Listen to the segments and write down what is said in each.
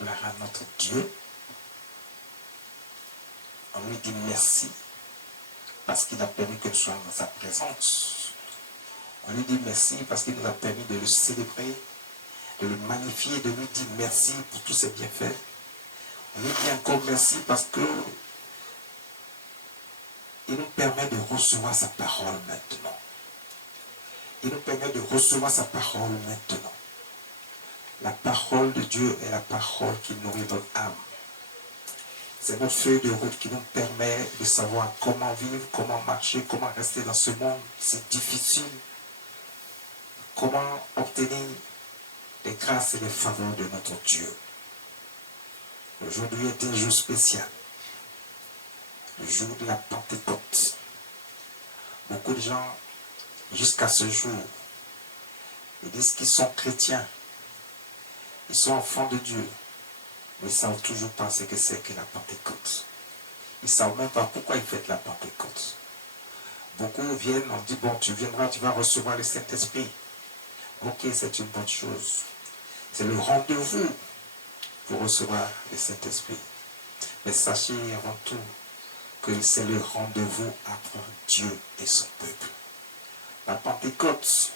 gloire à notre Dieu. On lui dit merci parce qu'il a permis que nous soyons dans sa présence. On lui dit merci parce qu'il nous a permis de le célébrer, de le magnifier, de lui dire merci pour tous ses bienfaits. On lui dit encore merci parce que il nous permet de recevoir sa parole maintenant. Il nous permet de recevoir sa parole maintenant. La parole de Dieu est la parole qui nourrit notre âme. C'est notre feuille de route qui nous permet de savoir comment vivre, comment marcher, comment rester dans ce monde. C'est difficile. Comment obtenir les grâces et les faveurs de notre Dieu. Aujourd'hui est un jour spécial. Le jour de la Pentecôte. Beaucoup de gens, jusqu'à ce jour, ils disent qu'ils sont chrétiens. Ils sont enfants de Dieu. Mais ils ne savent toujours pas ce que c'est que la Pentecôte. Ils ne savent même pas pourquoi ils fêtent la Pentecôte. Beaucoup viennent, on dit, bon, tu viendras, tu vas recevoir le Saint-Esprit. Ok, c'est une bonne chose. C'est le rendez-vous pour recevoir le Saint-Esprit. Mais sachez avant tout que c'est le rendez-vous entre Dieu et son peuple. La Pentecôte,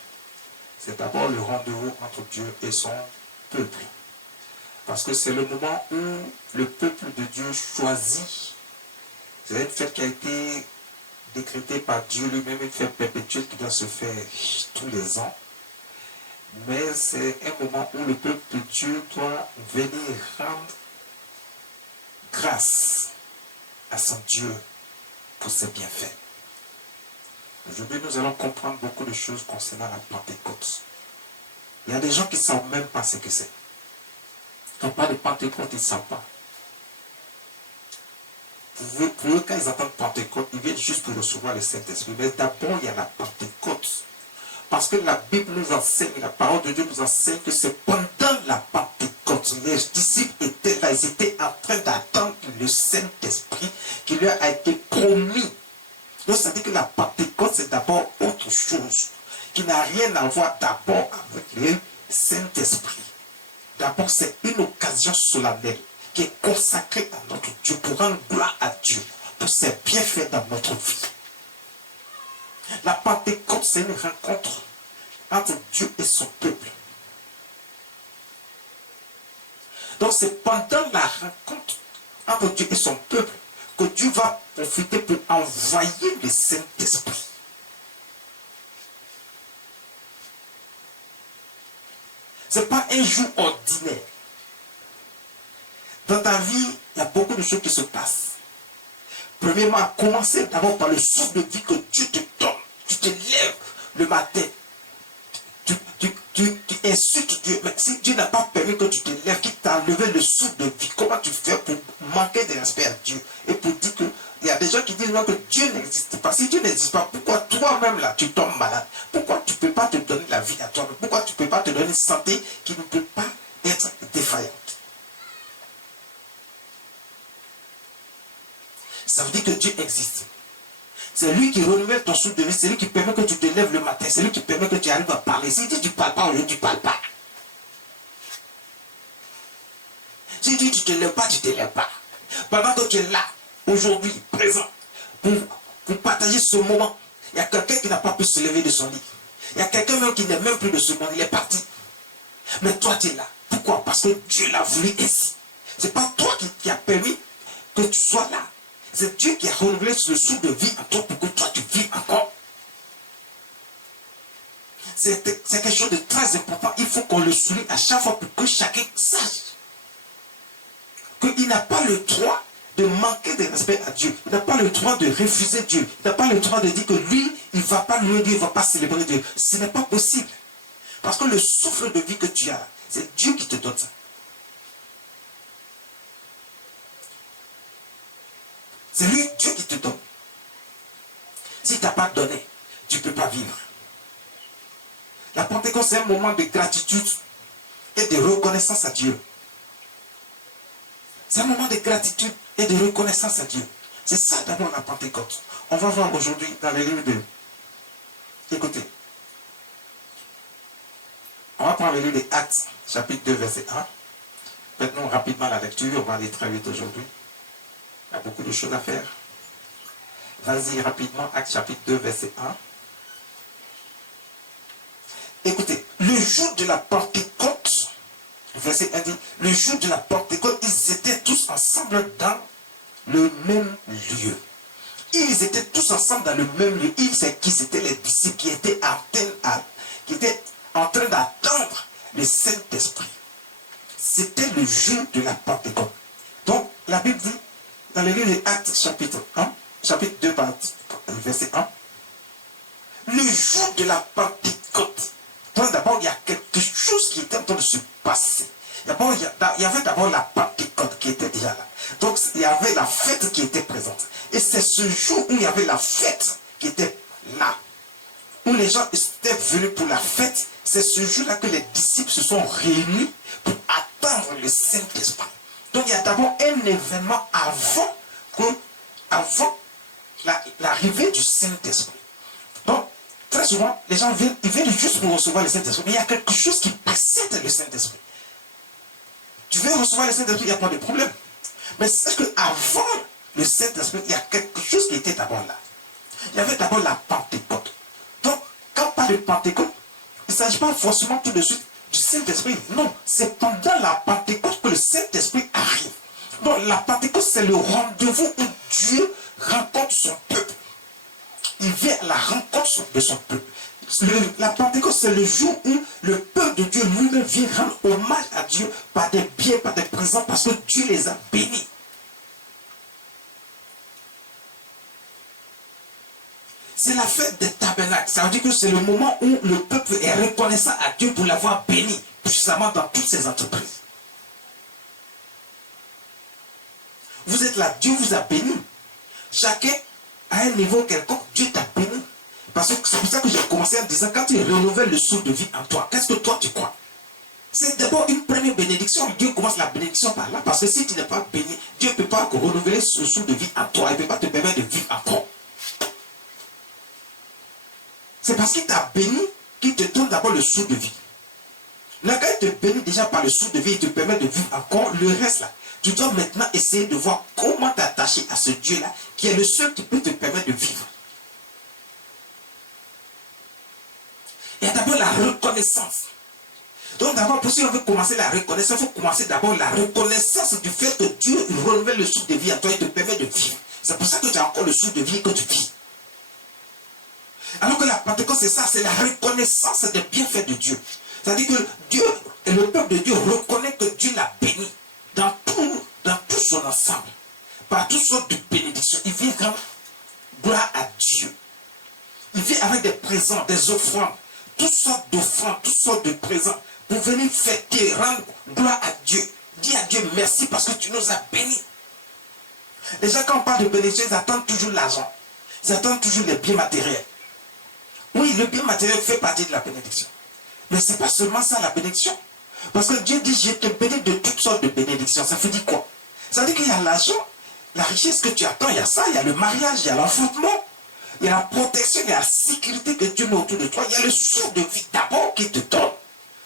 c'est d'abord le rendez-vous entre Dieu et son peuple. Parce que c'est le moment où le peuple de Dieu choisit. C'est une fête qui a été décrétée par Dieu lui-même, une fête perpétuelle qui doit se faire tous les ans. Mais c'est un moment où le peuple de Dieu doit venir rendre grâce à son Dieu pour ses bienfaits. Aujourd'hui, nous allons comprendre beaucoup de choses concernant la Pentecôte. Il y a des gens qui ne savent même pas ce que c'est. Quand on parle de Pentecôte, ils ne savent pas. Pour eux, quand ils entendent Pentecôte, ils viennent juste pour recevoir le Saint-Esprit. Mais d'abord, il y a la Pentecôte. Parce que la Bible nous enseigne, la parole de Dieu nous enseigne que c'est pendant la Pentecôte. Les disciples étaient là, ils étaient en train d'attendre le Saint-Esprit qui leur a été promis. Donc ça dit que la Pentecôte, c'est d'abord autre chose, qui n'a rien à voir d'abord avec le Saint-Esprit. D'abord, c'est une occasion solennelle qui est consacrée à notre Dieu, pour rendre gloire à Dieu, pour ses bienfaits dans notre vie. La Pentecôte, c'est une rencontre entre Dieu et son peuple. Donc c'est pendant la rencontre entre Dieu et son peuple que Dieu va profiter pour envoyer le Saint-Esprit. Ce n'est pas un jour ordinaire. Dans ta vie, il y a beaucoup de choses qui se passent. Premièrement, à commencer d'abord par le souffle de vie que Dieu te donne. Tu te lèves le matin. Tu insultes Dieu. Mais si Dieu n'a pas permis que tu te lèves, qu'il t'a enlevé le souffle de vie, comment tu fais pour manquer de respect à Dieu? Et pour dire que il y a des gens qui disent que Dieu n'existe pas. Si Dieu n'existe pas, pourquoi toi-même là, tu tombes malade? Pourquoi tu ne peux pas te donner la vie à toi-même? Pourquoi tu ne peux pas te donner une santé qui ne peut pas être défaillante? Ça veut dire que Dieu existe. C'est lui qui renouvelle ton souffle de vie. C'est lui qui permet que tu te lèves le matin. C'est lui qui permet que tu arrives à parler. S'il dit tu ne parles pas, aujourd'hui tu ne parles pas. S'il dit tu ne te lèves pas, tu ne te lèves pas. Pendant que tu es là, aujourd'hui, présent, pour partager ce moment, il y a quelqu'un qui n'a pas pu se lever de son lit. Il y a quelqu'un même qui n'est même plus de ce monde. Il est parti. Mais toi, tu es là. Pourquoi? Parce que Dieu l'a voulu ainsi. Ce n'est pas toi qui as permis que tu sois là. C'est Dieu qui a renouvelé ce souffle de vie en toi pour que toi tu vives encore. C'est quelque chose de très important. Il faut qu'on le souligne à chaque fois pour que chacun sache qu'il n'a pas le droit de manquer de respect à Dieu. Il n'a pas le droit de refuser Dieu. Il n'a pas le droit de dire que lui, il ne va pas louer Dieu, il ne va pas célébrer Dieu. Ce n'est pas possible. Parce que le souffle de vie que tu as, c'est Dieu qui te donne ça. C'est lui, Dieu qui te donne. Si tu n'as pas donné, tu ne peux pas vivre. La Pentecôte, c'est un moment de gratitude et de reconnaissance à Dieu. C'est un moment de gratitude et de reconnaissance à Dieu. C'est ça d'abord la Pentecôte. On va voir aujourd'hui dans les livres de... Écoutez. On va prendre le livre des Actes, chapitre 2, verset 1. Faites-nous rapidement la lecture, on va aller très vite aujourd'hui. Il y a beaucoup de choses à faire. Vas-y rapidement, Actes chapitre 2, verset 1. Écoutez, le jour de la Pentecôte, verset 1 dit, le jour de la Pentecôte, ils étaient tous ensemble dans le même lieu. Ils étaient tous ensemble dans le même lieu. Ils étaient les disciples qui étaient en train d'attendre le Saint-Esprit. C'était le jour de la Pentecôte. Donc, la Bible dit, dans le livre des Actes, chapitre 1, chapitre 2, verset 1, le jour de la Pentecôte. Donc, d'abord, il y a quelque chose qui était en train de se passer. D'abord, il y avait d'abord la Pentecôte qui était déjà là. Donc, il y avait la fête qui était présente. Et c'est ce jour où il y avait la fête qui était là, où les gens étaient venus pour la fête. C'est ce jour-là que les disciples se sont réunis pour attendre le Saint-Esprit. Donc, il y a d'abord un événement avant l'arrivée du Saint-Esprit. Donc, très souvent, les gens viennent juste pour recevoir le Saint-Esprit. Mais il y a quelque chose qui précède le Saint-Esprit. Tu veux recevoir le Saint-Esprit, il n'y a pas de problème. Mais c'est qu'avant le Saint-Esprit, il y a quelque chose qui était d'abord là. Il y avait d'abord la Pentecôte. Donc, quand on parle de Pentecôte, il ne s'agit pas forcément tout de suite du Saint-Esprit. Non, c'est pendant la Pentecôte que le Saint-Esprit arrive. Donc, la Pentecôte, c'est le rendez-vous où Dieu rencontre son peuple. Il vient à la rencontre de son peuple. La Pentecôte, c'est le jour où le peuple de Dieu lui-même vient rendre hommage à Dieu par des biens, par des présents, parce que Dieu les a bénis. C'est la fête des tabernacles. Ça veut dire que c'est le moment où le peuple est reconnaissant à Dieu pour l'avoir béni puissamment dans toutes ses entreprises. Vous êtes là, Dieu vous a béni. Chacun à un niveau quelconque, Dieu t'a béni. Parce que c'est pour ça que j'ai commencé en disant, quand tu renouvelles le souffle de vie en toi, qu'est-ce que toi tu crois? C'est d'abord une première bénédiction. Dieu commence la bénédiction par là. Parce que si tu n'es pas béni, Dieu ne peut pas renouveler ce souffle de vie en toi. Il ne peut pas te permettre de vivre encore. C'est parce qu'il t'a béni qu'il te donne d'abord le souffle de vie. Là, quand il te bénit déjà par le souffle de vie, il te permet de vivre encore le reste là. Tu dois maintenant essayer de voir comment t'attacher à ce Dieu-là, qui est le seul qui peut te permettre de vivre. Il y a d'abord la reconnaissance. Donc d'abord, pour si on veut commencer la reconnaissance, il faut commencer d'abord la reconnaissance du fait que Dieu renouvelle le souffle de vie à toi et te permet de vivre. C'est pour ça que tu as encore le souffle de vie et que tu vis. Alors que la Pentecôte, c'est ça, c'est la reconnaissance des bienfaits de Dieu. C'est-à-dire que Dieu, et le peuple de Dieu reconnaît que Dieu l'a béni dans tout son ensemble, par toutes sortes de bénédictions. Il vient rendre gloire à Dieu. Il vient avec des présents, des offrandes, toutes sortes d'offrandes, toutes sortes de présents, pour venir fêter, rendre gloire à Dieu. Dis à Dieu merci parce que tu nous as bénis. Les gens, quand on parle de bénédiction, ils attendent toujours l'argent. Ils attendent toujours les biens matériels. Oui, le bien matériel fait partie de la bénédiction. Mais ce n'est pas seulement ça la bénédiction. Parce que Dieu dit, je te bénis de toutes sortes de bénédictions. Ça veut dire quoi? Ça veut dire qu'il y a l'argent, la richesse que tu attends, il y a ça, il y a le mariage, il y a l'enfantement, il y a la protection, il y a la sécurité que Dieu met autour de toi, il y a le souffle de vie d'abord qui te donne.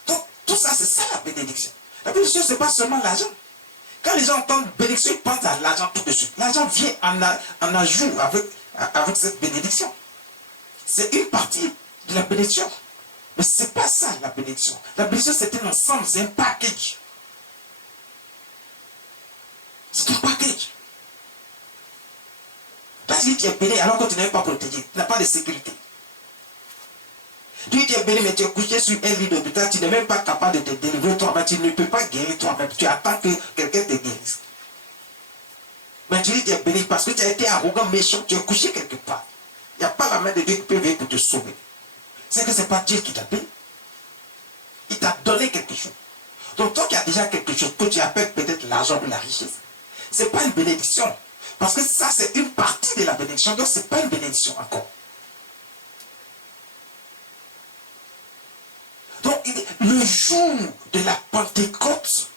Donc, tout ça, c'est ça la bénédiction. La bénédiction, ce n'est pas seulement l'argent. Quand les gens entendent bénédiction, ils pensent à l'argent tout de suite. L'argent vient en ajout avec cette bénédiction. C'est une partie de la bénédiction. Mais ce n'est pas ça la bénédiction. La bénédiction, c'est un ensemble, c'est un package. C'est un package. Parce que tu es béni alors que tu n'es pas protégé, tu n'as pas de sécurité. Tu es béni, mais tu es couché sur un lit d'hôpital, tu n'es même pas capable de te délivrer toi-même, tu ne peux pas guérir toi-même, tu attends que quelqu'un te guérisse. Mais tu dis tu es béni parce que tu as été arrogant, méchant, tu es couché quelque part. Il n'y a pas la main de Dieu qui peut venir pour te sauver. C'est que ce n'est pas Dieu qui t'a béni. Il t'a donné quelque chose. Donc toi qui as déjà quelque chose que tu appelles peut-être l'argent ou la richesse, ce n'est pas une bénédiction. Parce que ça, c'est une partie de la bénédiction. Donc ce n'est pas une bénédiction encore. Donc le jour de la Pentecôte,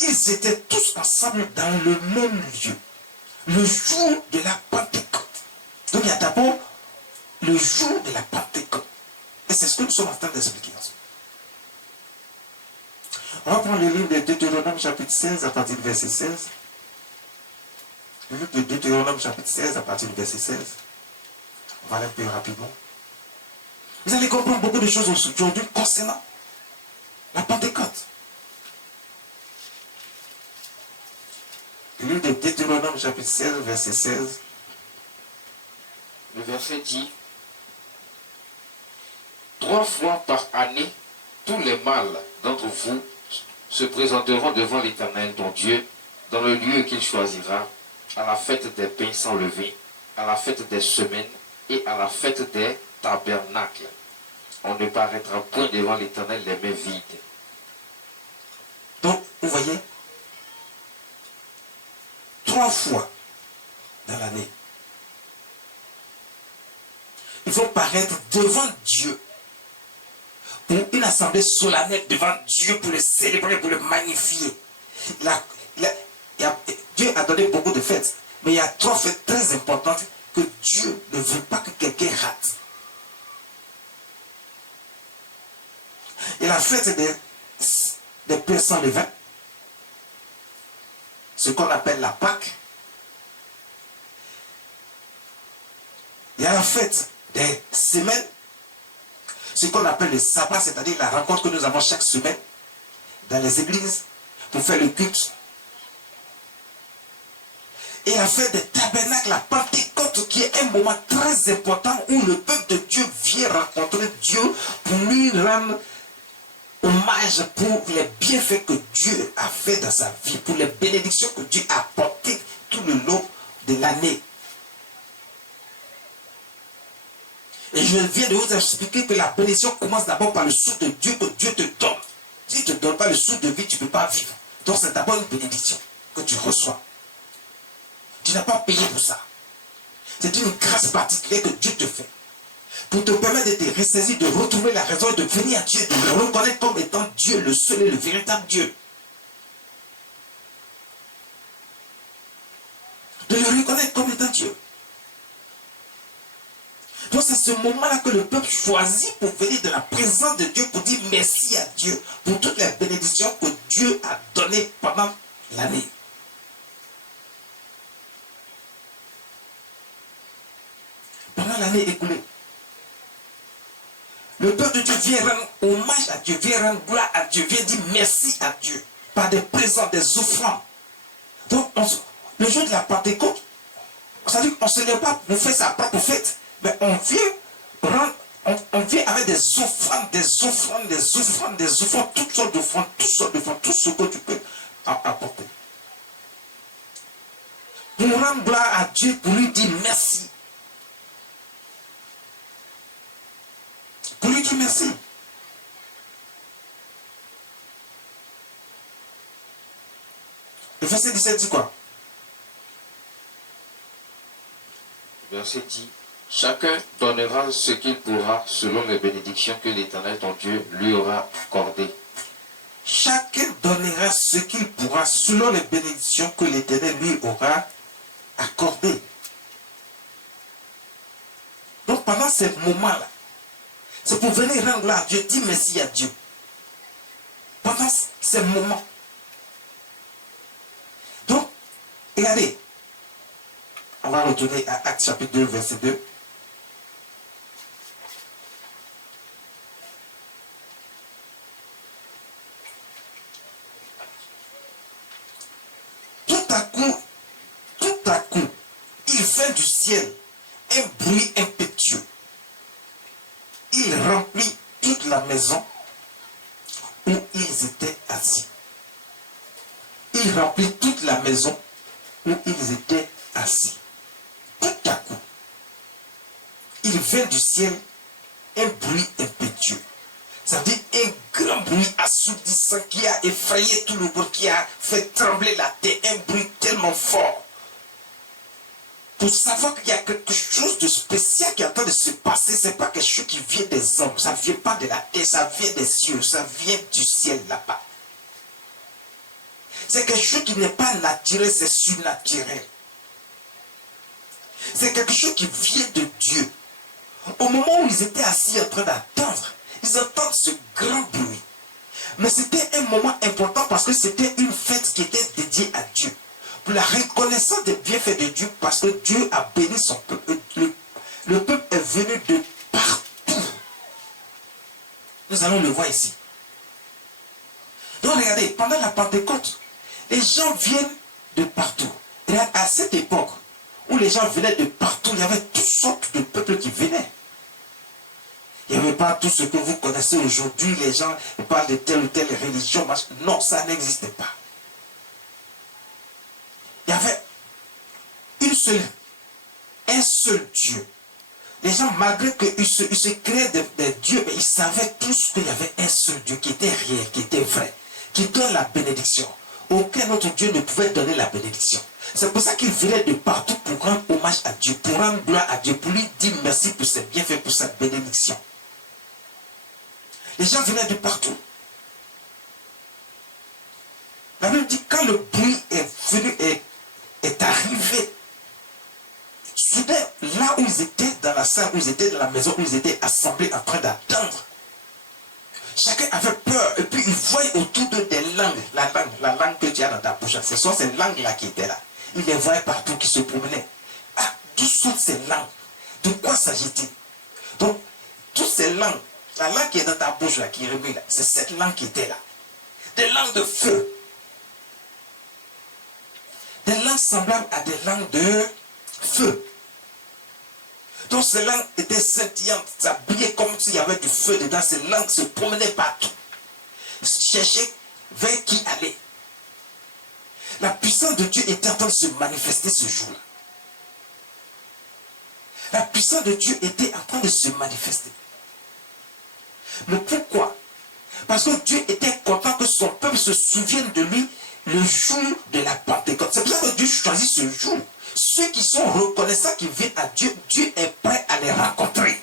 ils étaient tous ensemble dans le même lieu. Le jour de la Pentecôte. Donc il y a d'abord le jour de la Pentecôte. Et c'est ce que nous sommes en train d'expliquer. On va prendre le livre de Deutéronome chapitre 16 à partir du verset 16. Le livre de Deutéronome chapitre 16 à partir du verset 16. On va aller un peu rapidement. Vous allez comprendre beaucoup de choses aujourd'hui concernant la Pentecôte. Le livre de Deutéronome chapitre 16 verset 16. Le verset dit: 3 fois par année, tous les mâles d'entre vous se présenteront devant l'Éternel ton Dieu dans le lieu qu'il choisira, à la fête des pains sans levain, à la fête des semaines et à la fête des tabernacles. On ne paraîtra point devant l'Éternel les mains vides. Donc, vous voyez, 3 fois dans l'année, il faut paraître devant Dieu pour une assemblée solennelle devant Dieu, pour le célébrer, pour le magnifier. Dieu a donné beaucoup de fêtes, mais il y a 3 fêtes très importantes que Dieu ne veut pas que quelqu'un rate. Il y a la fête des pains sans levain, ce qu'on appelle la Pâque. Il y a la fête des semaines, ce qu'on appelle le sabbat, c'est-à-dire la rencontre que nous avons chaque semaine dans les églises pour faire le culte. Et la fête des tabernacles, la Pentecôte, qui est un moment très important où le peuple de Dieu vient rencontrer Dieu pour lui rendre hommage pour les bienfaits que Dieu a fait dans sa vie, pour les bénédictions que Dieu a apportées tout le long de l'année. Et je viens de vous expliquer que la bénédiction commence d'abord par le souffle de Dieu que Dieu te donne. Si tu ne te donne pas le souffle de vie, tu ne peux pas vivre. Donc c'est d'abord une bénédiction que tu reçois. Tu n'as pas payé pour ça. C'est une grâce particulière que Dieu te fait. Pour te permettre de te ressaisir, de retrouver la raison et de venir à Dieu, de le reconnaître comme étant Dieu, le seul et le véritable Dieu. De le reconnaître comme étant Dieu. Donc c'est ce moment-là que le peuple choisit pour venir de la présence de Dieu, pour dire merci à Dieu pour toutes les bénédictions que Dieu a données pendant l'année. Pendant l'année écoulée. Le peuple de Dieu vient rendre hommage à Dieu, vient rendre gloire à Dieu, vient dire merci à Dieu par des présents, des offrandes. Donc le jour de la Pentecôte, c'est-à-dire qu'on ne se lève pas pour faire sa propre fête, mais on vient avec des offrandes, toutes sortes d'offrandes, tout ce que tu peux apporter. Pour rendre gloire à Dieu, pour lui dire merci. Pour lui dire merci. Le verset 17 dit quoi? Le verset dit: chacun donnera ce qu'il pourra selon les bénédictions que l'Éternel ton Dieu lui aura accordées. Chacun donnera ce qu'il pourra selon les bénédictions que l'Éternel lui aura accordées. Donc pendant ces moments-là, c'est pour venir rendre gloire à Dieu, dire merci à Dieu. Pendant ces moments. Donc, regardez, on va retourner à Actes chapitre 2, verset 2. Tout à coup, il vint du ciel un bruit impétueux. Il remplit toute la maison où ils étaient assis. Il remplit toute la maison où ils étaient assis. Tout à coup, il vint du ciel un bruit impétueux. Ça veut dire un grand bruit assourdissant qui a effrayé tout le monde, qui a fait trembler la terre. Un bruit tellement fort. Pour savoir qu'il y a quelque chose de spécial qui est en train de se passer, ce n'est pas quelque chose qui vient des hommes, ça ne vient pas de la terre, ça vient des cieux, ça vient du ciel là-bas. C'est quelque chose qui n'est pas naturel, c'est surnaturel. C'est quelque chose qui vient de Dieu. Au moment où ils étaient assis en train d'attendre, ils entendent ce grand bruit. Mais c'était un moment important parce que c'était une fête qui était dédiée à Dieu. Pour la reconnaissance des bienfaits de Dieu, parce que Dieu a béni son peuple. Le peuple est venu de partout. Nous allons le voir ici. Donc regardez, pendant la Pentecôte, les gens viennent de partout. Et à cette époque, où les gens venaient de partout, il y avait toutes sortes de peuples qui venaient. Il n'y avait pas tout ce que vous connaissez aujourd'hui, les gens parlent de telle ou telle religion. Non, ça n'existait pas. Il y avait un seul Dieu. Les gens, malgré qu'ils se créaient des dieux, mais ils savaient tous qu'il y avait un seul Dieu qui était réel, qui était vrai, qui donne la bénédiction. Aucun autre Dieu ne pouvait donner la bénédiction. C'est pour ça qu'ils venaient de partout pour rendre hommage à Dieu, pour rendre gloire à Dieu, pour lui dire merci pour ses bienfaits, pour sa bénédiction. Les gens venaient de partout. La Bible dit quand le bruit est venu, est arrivé, soudain, là où ils étaient, dans la salle où ils étaient, dans la maison où ils étaient assemblés en train d'attendre, chacun avait peur. Et puis ils voyaient autour d'eux des langues. La langue que tu as dans ta bouche, ce sont ces langues-là qui étaient là. Ils les voyaient partout, qui se promenaient. Ah, d'où sont ces langues? De quoi s'agit-il? Donc, toutes ces langues, la langue qui est dans ta bouche là, qui est remise là, c'est cette langue qui était là. Des langues de feu. Des langues semblables à des langues de feu. Donc ces langues étaient scintillantes, ça brillait comme s'il y avait du feu dedans. Ces langues se promenaient partout, cherchaient vers qui aller. La puissance de Dieu était en train de se manifester ce jour-là. La puissance de Dieu était en train de se manifester. Mais pourquoi? Parce que Dieu était content que son peuple se souvienne de lui le jour de la Pentecôte. C'est pour ça que Dieu choisit ce jour. Ceux qui sont reconnaissants, qui viennent à Dieu, Dieu est prêt à les rencontrer.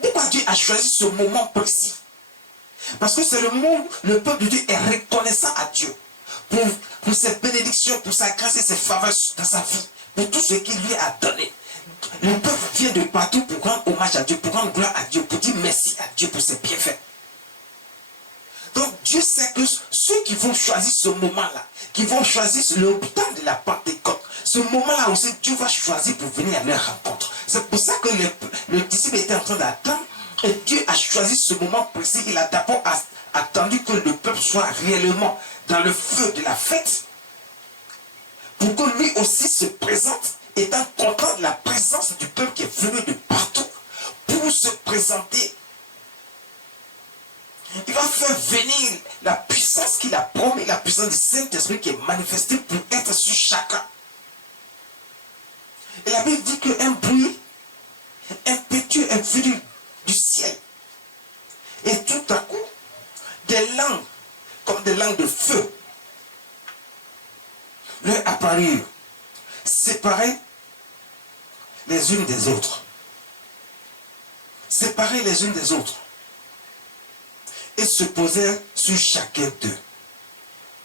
Pourquoi Dieu a choisi ce moment précis? Parce que c'est le moment où le peuple de Dieu est reconnaissant à Dieu pour ses bénédictions, pour sa grâce et ses faveurs dans sa vie, pour tout ce qu'il lui a donné. Le peuple vient de partout pour rendre hommage à Dieu, pour rendre gloire à Dieu, pour dire merci à Dieu pour ses bienfaits. Donc Dieu sait que ceux qui vont choisir ce moment-là, qui vont choisir le temps de la Pentecôte, ce moment-là aussi, Dieu va choisir pour venir à leur rencontre. C'est pour ça que le disciple était en train d'attendre, et Dieu a choisi ce moment précis. Il a d'abord attendu que le peuple soit réellement dans le feu de la fête, pour que lui aussi se présente, étant content de la présence du peuple qui est venu de partout, pour se présenter. Il va faire venir la puissance qu'il a promis, la puissance du Saint-Esprit qui est manifestée pour être sur chacun. Et la Bible dit qu'un bruit impétueux est venu du ciel. Et tout à coup, des langues, comme des langues de feu, leur apparurent, séparées les unes des autres. Séparées les unes des autres. Et se posèrent sur chacun d'eux.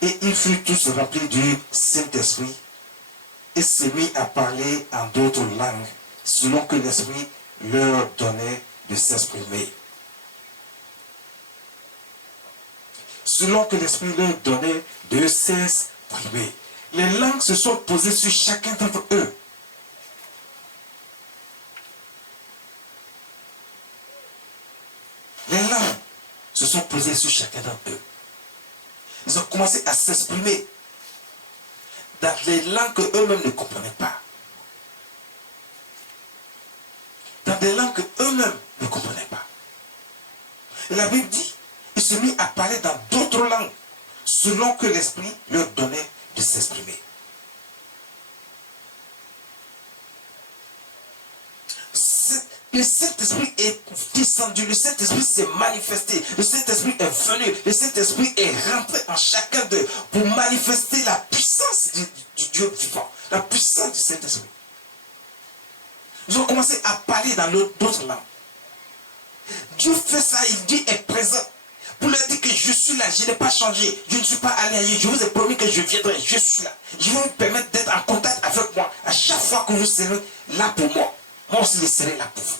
Et ils furent tous remplis du Saint-Esprit et se mit à parler en d'autres langues, selon que l'Esprit leur donnait de s'exprimer. Selon que l'Esprit leur donnait de s'exprimer. Les langues se sont posées sur chacun d'entre eux. Les langues se sont posés sur chacun d'entre eux. Ils ont commencé à s'exprimer dans les langues qu'eux-mêmes ne comprenaient pas. Dans des langues qu'eux-mêmes ne comprenaient pas. Et la Bible dit, ils se mit à parler dans d'autres langues, selon que l'Esprit leur donnait de s'exprimer. Le Saint-Esprit est descendu, le Saint-Esprit s'est manifesté, le Saint-Esprit est venu, le Saint-Esprit est rentré en chacun d'eux pour manifester la puissance du Dieu vivant, la puissance du Saint-Esprit. Ils ont commencé à parler dans d'autres langues. Dieu fait ça, Dieu est présent pour leur dire que je suis là, je n'ai pas changé, je ne suis pas allé ailleurs, je vous ai promis que je viendrai, je suis là. Je vais vous permettre d'être en contact avec moi à chaque fois que vous serez là pour moi. Moi aussi, je serai là pour vous.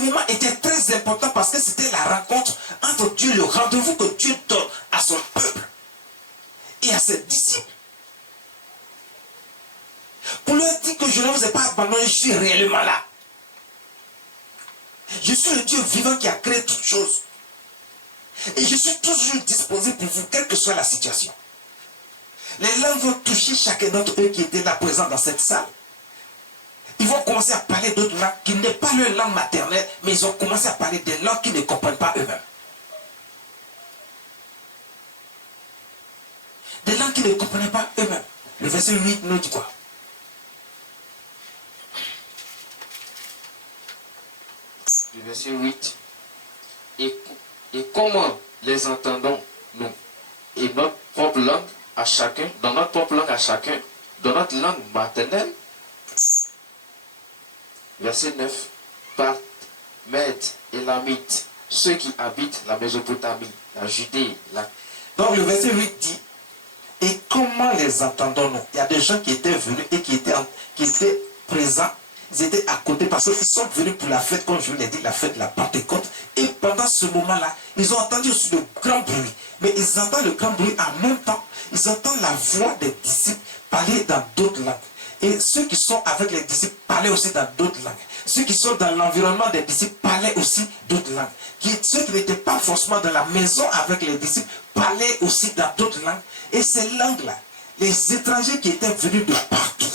moment était très important parce que c'était la rencontre entre Dieu, le rendez-vous que Dieu donne à son peuple et à ses disciples. Pour leur dire que je ne vous ai pas abandonné, je suis réellement là. Je suis le Dieu vivant qui a créé toutes choses. Et je suis toujours disposé pour vous, quelle que soit la situation. Les langues vont toucher chacun d'entre eux qui était là présent dans cette salle. Ils vont commencer à parler d'autres langues qui n'est pas leur langue maternelle, mais ils ont commencé à parler des langues qu'ils ne comprennent pas eux-mêmes. Des langues qu'ils ne comprenaient pas eux-mêmes. Le verset 8 nous dit quoi? Le verset 8. Et comment les entendons-nous? Et notre propre langue à chacun, dans notre propre langue à chacun, dans notre langue maternelle. Verset 9. Parthes, Mèdes et Lamites, ceux qui habitent la Mésopotamie, la Judée, Donc le verset 8 dit, et comment les entendons-nous? Il y a des gens qui étaient venus et qui étaient présents. Ils étaient à côté parce qu'ils sont venus pour la fête, comme je vous l'ai dit, la fête de la Pentecôte. Et pendant ce moment-là, ils ont entendu aussi le grand bruit. Mais ils entendent le grand bruit en même temps. Ils entendent la voix des disciples parler dans d'autres langues. Et ceux qui sont avec les disciples parlaient aussi dans d'autres langues. Ceux qui sont dans l'environnement des disciples parlaient aussi d'autres langues. Ceux qui n'étaient pas forcément dans la maison avec les disciples parlaient aussi dans d'autres langues. Et ces langues-là, les étrangers qui étaient venus de partout,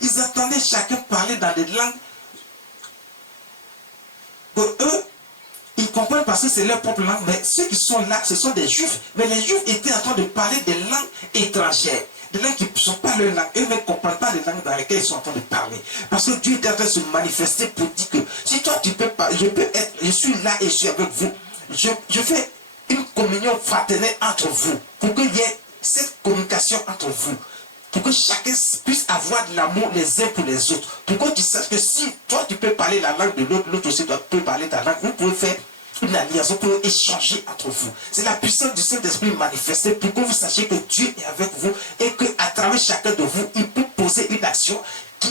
ils entendaient chacun parler dans des langues que eux, ils comprennent parce que c'est leur propre langue. Mais ceux qui sont là, ce sont des juifs. Mais les juifs étaient en train de parler des langues étrangères. Des langues qui ne sont pas leur langue. Eux ne comprennent pas les langues dans lesquelles ils sont en train de parler. Parce que Dieu est en train de se manifester pour dire que si toi tu peux pas, je suis là et je suis avec vous. Je fais une communion fraternelle entre vous. Pour qu'il y ait cette communication entre vous. Pour que chacun puisse avoir de l'amour les uns pour les autres. Pour que tu saches que si toi tu peux parler la langue de l'autre, l'autre aussi peut parler ta langue, vous pouvez faire une alliance, vous pouvez échanger entre vous. C'est la puissance du Saint-Esprit manifestée pour que vous sachiez que Dieu est avec vous et qu'à travers chacun de vous, il peut poser une action qui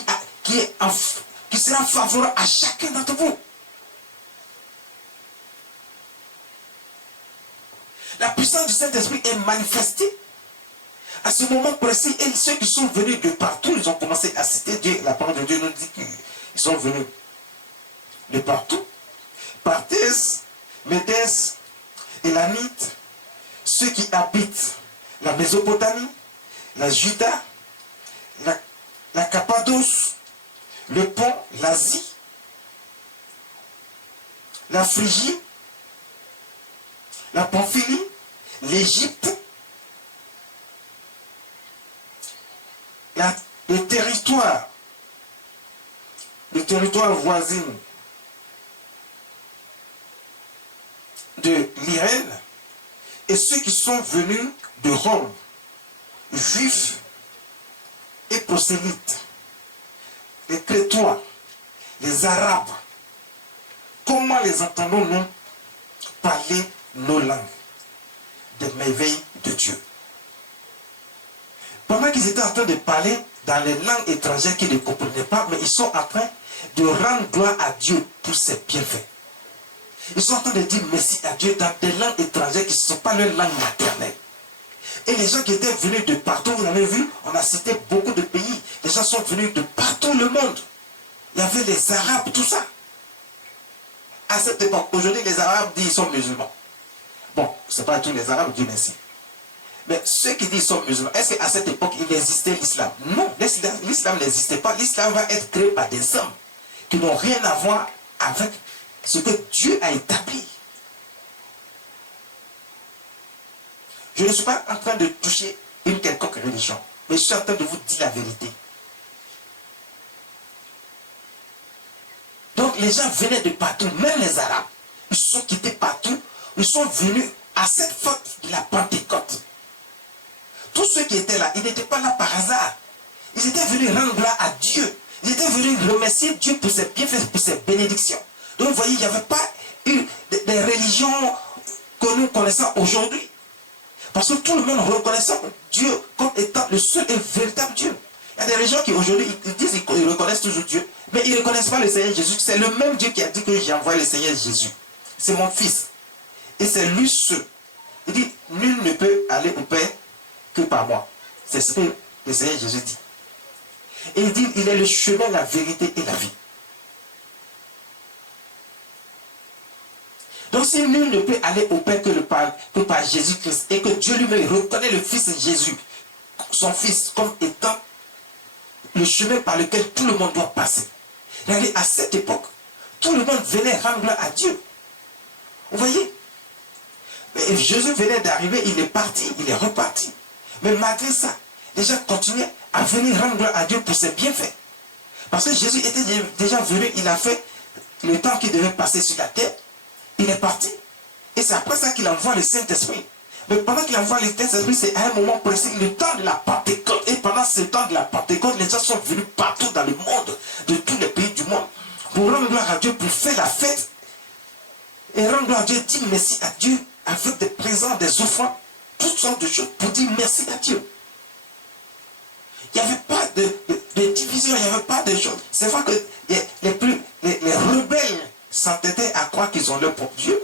sera favorable à chacun d'entre vous. La puissance du Saint-Esprit est manifestée à ce moment précis, et ceux qui sont venus de partout, ils ont commencé à citer Dieu. La parole de Dieu nous dit qu'ils sont venus de partout. Parthes, Médès, Élamites, ceux qui habitent la Mésopotamie, la Juda, la Cappadoce, le Pont, l'Asie, la Phrygie, la Pamphylie, l'Égypte, le territoire voisin de l'Irène et ceux qui sont venus de Rome, juifs et prosélytes, les Crétois, les Arabes. Comment les entendons-nous parler nos langues des merveilles de Dieu? Pendant qu'ils étaient en train de parler dans les langues étrangères qu'ils ne comprenaient pas, mais ils sont en train de rendre gloire à Dieu pour ses bienfaits. Ils sont en train de dire merci à Dieu dans des langues étrangères qui ne sont pas leur langue maternelle. Et les gens qui étaient venus de partout, vous avez vu, on a cité beaucoup de pays. Les gens sont venus de partout le monde. Il y avait les Arabes, tout ça. À cette époque, aujourd'hui, les Arabes disent qu'ils sont musulmans. Bon, ce n'est pas tous les Arabes, Dieu merci. Mais ceux qui disent qu'ils sont musulmans, est-ce qu'à cette époque, il existait l'islam? Non, l'islam n'existait pas. L'islam va être créé par des hommes qui n'ont rien à voir avec ce que Dieu a établi. Je ne suis pas en train de toucher une quelconque religion, mais je suis en train de vous dire la vérité. Donc les gens venaient de partout, même les Arabes. Ils sont quittés partout, ils sont venus à cette fête de la Pentecôte. Tous ceux qui étaient là, ils n'étaient pas là par hasard. Ils étaient venus rendre gloire à Dieu. Ils étaient venus remercier Dieu pour ses bienfaits, pour ses bénédictions. Donc vous voyez, il n'y avait pas eu des religions que nous connaissons aujourd'hui. Parce que tout le monde reconnaissait Dieu comme étant le seul et véritable Dieu. Il y a des régions qui aujourd'hui, ils disent qu'ils reconnaissent toujours Dieu, mais ils ne reconnaissent pas le Seigneur Jésus. C'est le même Dieu qui a dit que j'ai envoyé le Seigneur Jésus. C'est mon fils. Et c'est lui seul. Il dit, nul ne peut aller au Père que par moi. C'est ce que le Seigneur Jésus dit. Et il dit, il est le chemin, la vérité et la vie. Donc si nul ne peut aller au Père que par Jésus-Christ, et que Dieu lui-même reconnaît le Fils Jésus, son Fils, comme étant le chemin par lequel tout le monde doit passer. Regardez, à cette époque, tout le monde venait rendre gloire à Dieu. Vous voyez? Mais Jésus venait d'arriver, il est parti, il est reparti. Mais malgré ça, les gens continuaient à venir rendre gloire à Dieu pour ses bienfaits. Parce que Jésus était déjà venu, il a fait le temps qu'il devait passer sur la terre. Il est parti. Et c'est après ça qu'il envoie le Saint-Esprit. Mais pendant qu'il envoie le Saint-Esprit, c'est à un moment précis, le temps de la Pentecôte. Et pendant ce temps de la Pentecôte, les gens sont venus partout dans le monde, de tous les pays du monde, pour rendre gloire à Dieu, pour faire la fête. Et rendre gloire à Dieu, dire merci à Dieu, avec des présents, des offrandes, toutes sortes de choses, pour dire merci à Dieu. Il n'y avait pas de division, il n'y avait pas de choses. C'est vrai que les rebelles s'entêtaient à croire qu'ils ont leur propre Dieu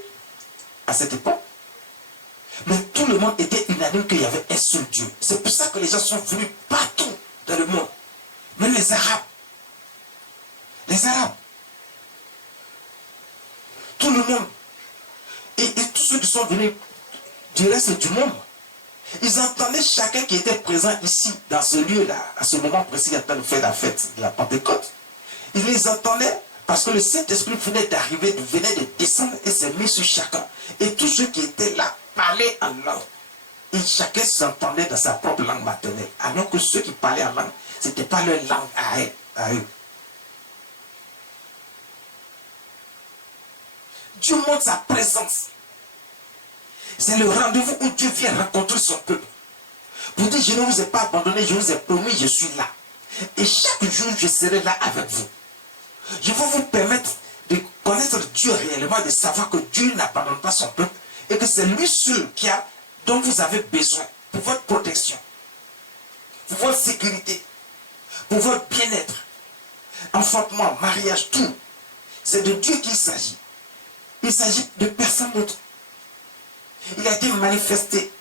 à cette époque. Mais tout le monde était unanime qu'il y avait un seul Dieu. C'est pour ça que les gens sont venus partout dans le monde. Même les Arabes. Les Arabes. Tout le monde. Et tous ceux qui sont venus du reste du monde, ils entendaient chacun qui était présent ici, dans ce lieu-là, à ce moment précis, en train de faire la fête de la Pentecôte. Ils les entendaient parce que le Saint-Esprit venait d'arriver, venait de descendre et s'est mis sur chacun. Et tous ceux qui étaient là parlaient en langue. Et chacun s'entendait dans sa propre langue maternelle. Alors que ceux qui parlaient en langue, ce n'était pas leur langue à eux. Dieu montre sa présence. C'est le rendez-vous où Dieu vient rencontrer son peuple. Pour dire, je ne vous ai pas abandonné, je vous ai promis, je suis là. Et chaque jour, je serai là avec vous. Je vais vous permettre de connaître Dieu réellement, de savoir que Dieu n'abandonne pas son peuple et que c'est lui seul dont vous avez besoin pour votre protection, pour votre sécurité, pour votre bien-être, enfantement, mariage, tout. C'est de Dieu qu'il s'agit. Il s'agit de personne d'autre. Il a été manifesté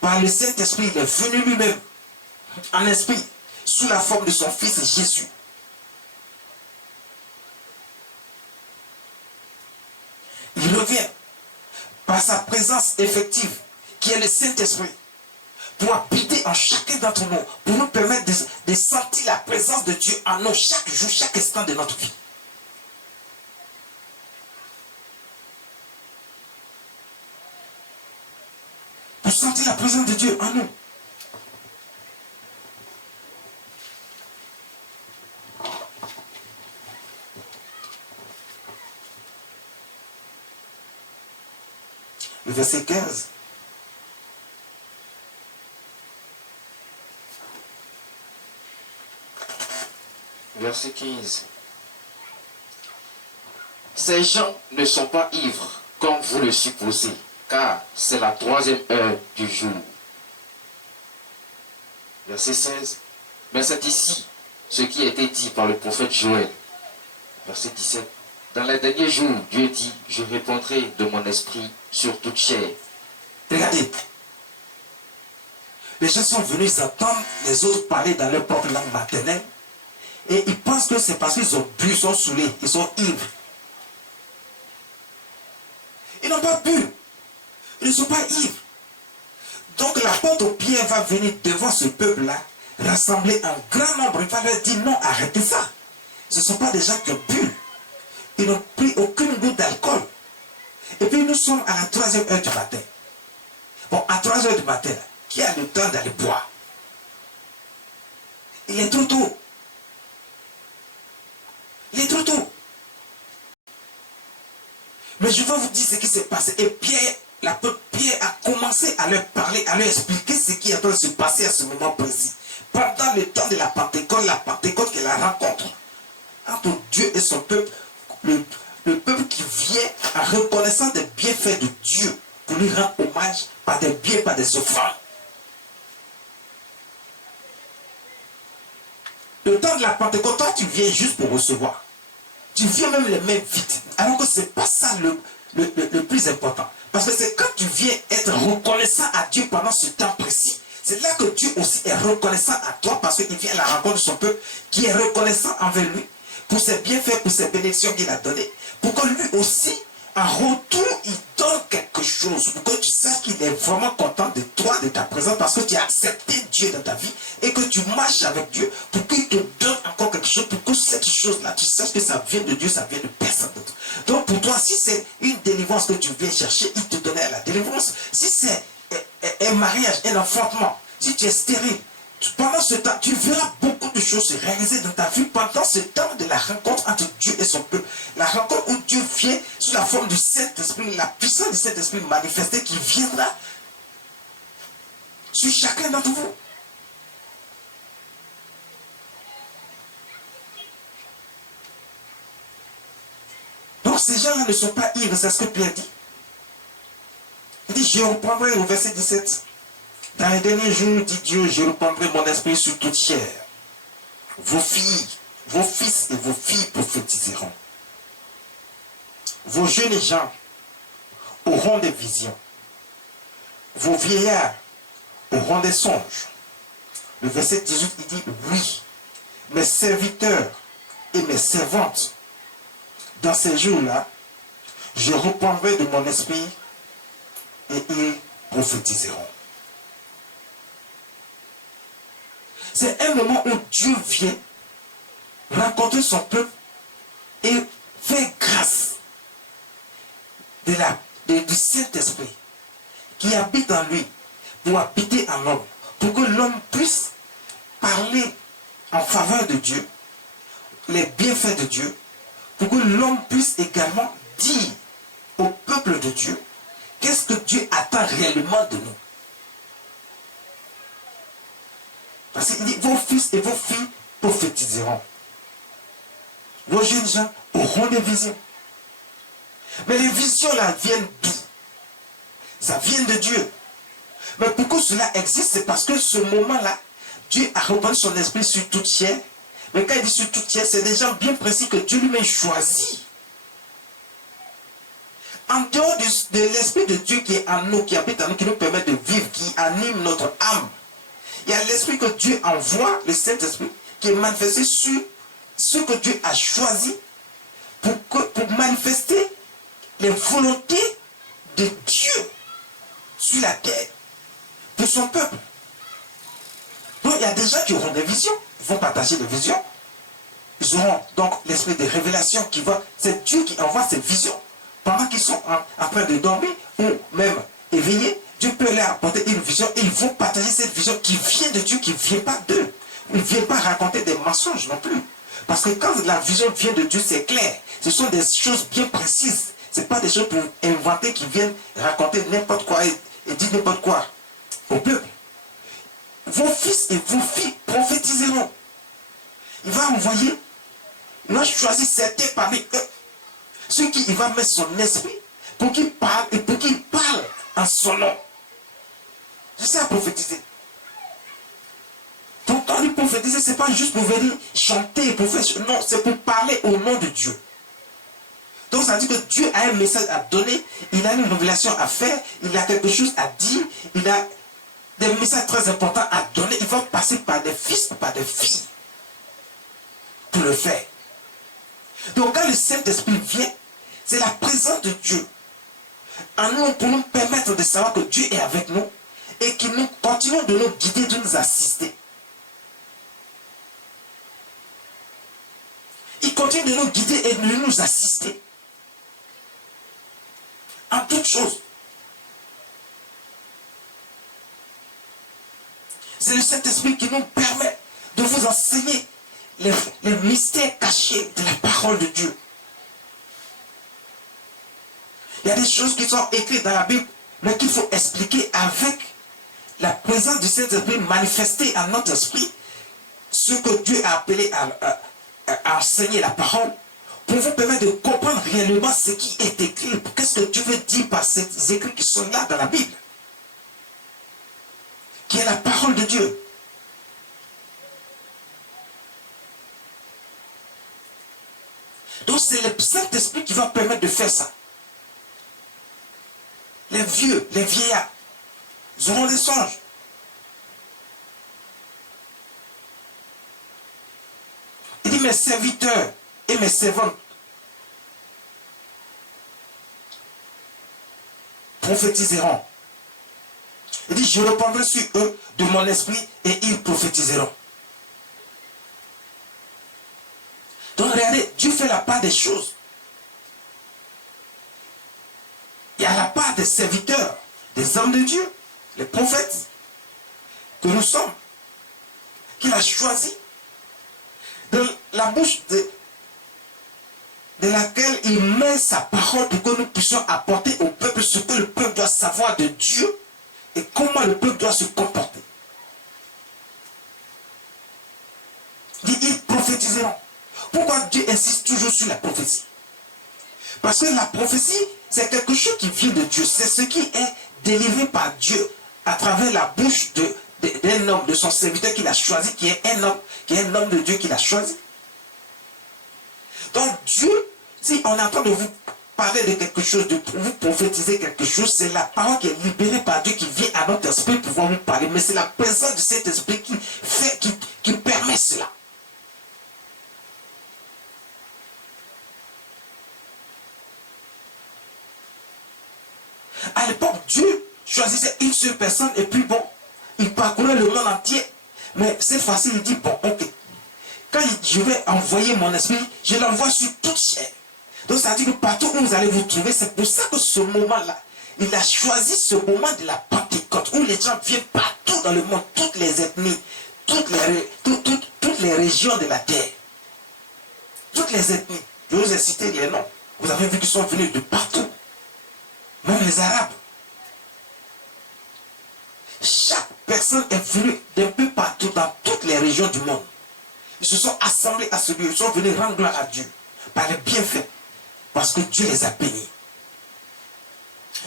par le Saint-Esprit. Il est venu lui-même en esprit sous la forme de son Fils Jésus. Il revient par sa présence effective, qui est le Saint-Esprit, pour habiter en chacun d'entre nous, pour nous permettre de sentir la présence de Dieu en nous chaque jour, chaque instant de notre vie. Pour sentir la présence de Dieu en nous. Le verset 15. Verset 15. Ces gens ne sont pas ivres, comme vous le supposez, car c'est la 3e heure du jour. Verset 16. Mais c'est ici ce qui a été dit par le prophète Joël. Verset 17. Dans les derniers jours, Dieu dit, je répandrai de mon esprit sur toute chair. Regardez. Les gens sont venus entendre les autres parler dans leur propre langue maternelle. Et ils pensent que c'est parce qu'ils ont bu, ils sont saoulés, ils sont ivres. Ils n'ont pas bu. Ils ne sont pas ivres. Donc l'apôtre Pierre va venir devant ce peuple-là, rassembler un grand nombre. Il va leur dire, non, arrêtez ça. Ce ne sont pas des gens qui ont bu. Ils n'ont pris aucune goutte d'alcool. Et puis nous sommes à la 3e heure du matin. Bon, à 3 heures du matin, qui a le temps d'aller boire? Il est trop tôt. Il est trop tôt. Mais je vais vous dire ce qui s'est passé. Et Pierre, l'apôtre Pierre a commencé à leur parler, à leur expliquer ce qui est en train de se passer à ce moment précis. Pendant le temps de la Pentecôte qui est la rencontre entre Dieu et son peuple, le peuple qui vient en reconnaissant des bienfaits de Dieu pour lui rendre hommage par des biens, par des offrandes. Le temps de la Pentecôte, toi, tu viens juste pour recevoir. Tu viens même les mains vides. Alors que ce n'est pas ça le plus important. Parce que c'est quand tu viens être reconnaissant à Dieu pendant ce temps précis. C'est là que Dieu aussi est reconnaissant à toi parce qu'il vient à la rencontre de son peuple qui est reconnaissant envers lui pour ses bienfaits, pour ses bénédictions qu'il a données. Pour que lui aussi, en retour, il donne quelque chose. Pour que tu saches qu'il est vraiment content de toi, de ta présence, parce que tu as accepté Dieu dans ta vie et que tu marches avec Dieu pour qu'il te donne encore quelque chose, pour que cette chose-là, tu saches que ça vient de Dieu, ça vient de personne d'autre. Donc pour toi, si c'est une délivrance que tu viens chercher, il te donnait la délivrance. Si c'est un mariage, un enfantement, si tu es stérile, pendant ce temps, tu verras beaucoup de choses se réaliser dans ta vie pendant ce temps de la rencontre entre Dieu et son peuple. La rencontre où Dieu vient sous la forme du Saint-Esprit, la puissance du Saint-Esprit manifestée qui viendra sur chacun d'entre vous. Donc ces gens-là ne sont pas ivres, c'est ce que Pierre dit. Il dit, je reprendrai au verset 17. Dans les derniers jours, dit Dieu, je reprendrai mon esprit sur toute chair. Vos filles, vos fils et vos filles prophétiseront. Vos jeunes gens auront des visions. Vos vieillards auront des songes. Le verset 18, il dit, oui, mes serviteurs et mes servantes, dans ces jours-là, je reprendrai de mon esprit et ils prophétiseront. C'est un moment où Dieu vient rencontrer son peuple et faire grâce du Saint-Esprit qui habite en lui pour habiter en l'homme, pour que l'homme puisse parler en faveur de Dieu, les bienfaits de Dieu, pour que l'homme puisse également dire au peuple de Dieu qu'est-ce que Dieu attend réellement de nous. Parce qu'il dit, vos fils et vos filles prophétiseront. Vos jeunes gens auront des visions. Mais les visions là viennent d'où? Ça vient de Dieu. Mais pourquoi cela existe? C'est parce que ce moment-là, Dieu a repris son esprit sur toute chair. Mais quand il dit sur toute chair, c'est des gens bien précis que Dieu lui-même choisit. En dehors de l'esprit de Dieu qui est en nous, qui habite en nous, qui nous permet de vivre, qui anime notre âme, il y a l'esprit que Dieu envoie, le Saint-Esprit, qui est manifesté sur ce que Dieu a choisi pour manifester les volontés de Dieu sur la terre, pour son peuple. Donc il y a des gens qui auront des visions, ils vont partager des visions. Ils auront donc l'esprit de révélation qui va, c'est Dieu qui envoie ces visions. Pendant qu'ils sont en train de dormir ou même éveillés, Dieu peut leur apporter une vision et ils vont partager cette vision qui vient de Dieu, qui ne vient pas d'eux. Ils ne viennent pas raconter des mensonges non plus. Parce que quand la vision vient de Dieu, c'est clair. Ce sont des choses bien précises. Ce n'est pas des choses pour inventer qui viennent raconter n'importe quoi et dire n'importe quoi au peuple. Vos fils et vos filles prophétiseront. Il va envoyer, il va choisir certains parmi eux, ceux qui il va mettre son esprit pour qu'ils parlent et pour qu'ils parlent en son nom. C'est ça prophétiser. Donc quand il prophétiser, ce n'est pas juste pour venir chanter, pour faire... Non, c'est pour parler au nom de Dieu. Donc ça veut dire que Dieu a un message à donner, il a une révélation à faire, il a quelque chose à dire, il a des messages très importants à donner. Il va passer par des fils, par des filles pour le faire. Donc quand le Saint-Esprit vient, c'est la présence de Dieu en nous pour nous permettre de savoir que Dieu est avec nous et qu'il nous continue de nous guider, de nous assister. Il continue de nous guider et de nous assister en toutes choses. C'est le Saint-Esprit qui nous permet de vous enseigner les mystères cachés de la parole de Dieu. Il y a des choses qui sont écrites dans la Bible, mais qu'il faut expliquer avec la présence du Saint-Esprit manifestée à notre esprit, ce que Dieu a appelé à enseigner la parole, pour vous permettre de comprendre réellement ce qui est écrit. Qu'est-ce que Dieu veut dire par ces écrits qui sont là dans la Bible, qui est la parole de Dieu. Donc c'est le Saint-Esprit qui va permettre de faire ça. Les vieux, les vieillards, ils auront des songes. Il dit, mes serviteurs et mes servantes prophétiseront. Il dit, je répandrai sur eux de mon esprit et ils prophétiseront. Donc regardez, Dieu fait la part des choses. Il y a la part des serviteurs, des hommes de Dieu, les prophètes, que nous sommes, qu'il a choisi, de la bouche de laquelle il met sa parole pour que nous puissions apporter au peuple ce que le peuple doit savoir de Dieu et comment le peuple doit se comporter. Il dit, ils prophétiseront. Pourquoi Dieu insiste toujours sur la prophétie? Parce que la prophétie, c'est quelque chose qui vient de Dieu. C'est ce qui est délivré par Dieu à travers la bouche d'un homme, de son serviteur qu'il a choisi, qui est un homme de Dieu qu'il a choisi. Donc Dieu, si on est en train de vous parler de quelque chose, de vous prophétiser quelque chose, c'est la parole qui est libérée par Dieu qui vient à notre esprit pour pouvoir vous parler. Mais c'est la présence de cet esprit qui permet cela. À l'époque, Dieu choisissait une seule personne et puis bon, il parcourait le monde entier. Mais cette fois-ci, il dit, bon, ok, quand je vais envoyer mon esprit, je l'envoie sur toute chair. Donc ça veut dire que partout où vous allez vous trouver, c'est pour ça que ce moment-là, il a choisi ce moment de la Pentecôte, où les gens viennent partout dans le monde, toutes les ethnies, toutes les régions de la terre. Toutes les ethnies. Je vous ai cité les noms. Vous avez vu qu'ils sont venus de partout. Même les Arabes. Chaque personne est venue d'un peu partout dans toutes les régions du monde. Ils se sont assemblés à ce lieu. Ils sont venus rendre gloire à Dieu par les bienfaits. Parce que Dieu les a bénis.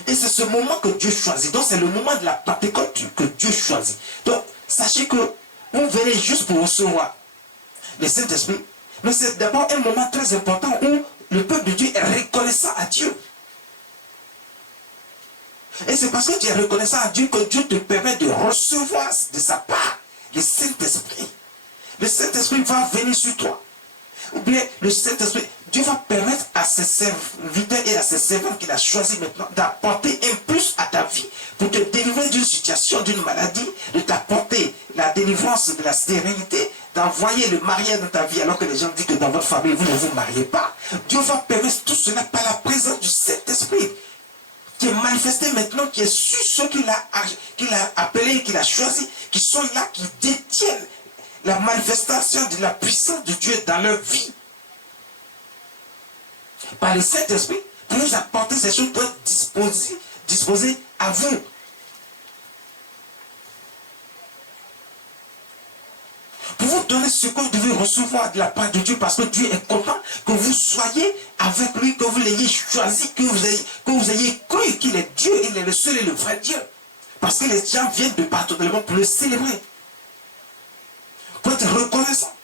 Et c'est ce moment que Dieu choisit. Donc c'est le moment de la Pentecôte que Dieu choisit. Donc sachez que vous venez juste pour recevoir le Saint-Esprit. Mais c'est d'abord un moment très important où le peuple de Dieu est reconnaissant à Dieu. Et c'est parce que tu es reconnaissant à Dieu que Dieu te permet de recevoir de sa part le Saint-Esprit. Le Saint-Esprit va venir sur toi. Ou bien le Saint-Esprit, Dieu va permettre à ses serviteurs et à ses servants qu'il a choisis maintenant d'apporter un plus à ta vie pour te délivrer d'une situation, d'une maladie, de t'apporter la délivrance de la stérilité, d'envoyer le mariage dans ta vie alors que les gens disent que dans votre famille vous ne vous mariez pas. Dieu va permettre tout cela par la présence du Saint-Esprit qui est manifesté maintenant, qui est sur ceux qu'il a appelés, qu'il a choisis, qui sont là, qui détiennent la manifestation de la puissance de Dieu dans leur vie. Par le Saint-Esprit, pour vous apporter ces choses, pour être disposées à vous. Pour vous donner ce que vous devez recevoir de la part de Dieu, parce que Dieu est content que vous soyez avec lui, que vous l'ayez choisi, que vous ayez cru qu'il est Dieu, il est le seul et le vrai Dieu. Parce que les gens viennent de partout dans le monde pour le célébrer. Pour être reconnaissant.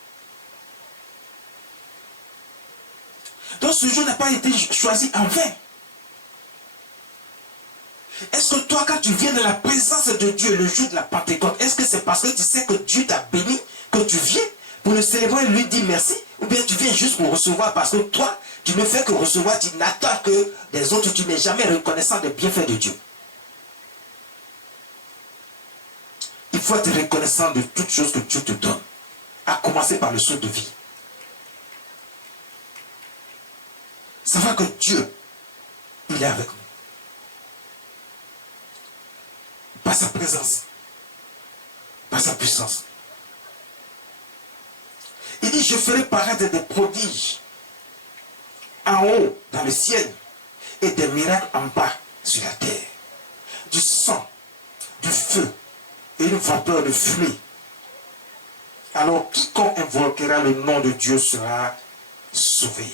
Donc ce jour n'a pas été choisi en vain. Est-ce que toi, quand tu viens de la présence de Dieu le jour de la Pentecôte, est-ce que c'est parce que tu sais que Dieu t'a béni que tu viens pour le célébrer et lui dire merci? Ou bien tu viens juste pour recevoir parce que toi, tu ne fais que recevoir, tu n'attends que des autres, tu n'es jamais reconnaissant des bienfaits de Dieu. Il faut être reconnaissant de toutes choses que Dieu te donne, à commencer par le saut de vie. Savoir que Dieu, il est avec nous. Par sa présence, par sa puissance. Il dit, je ferai paraître des prodiges en haut dans le ciel et des miracles en bas sur la terre. Du sang, du feu et une vapeur de fumée. Alors quiconque invoquera le nom de Dieu sera sauvé.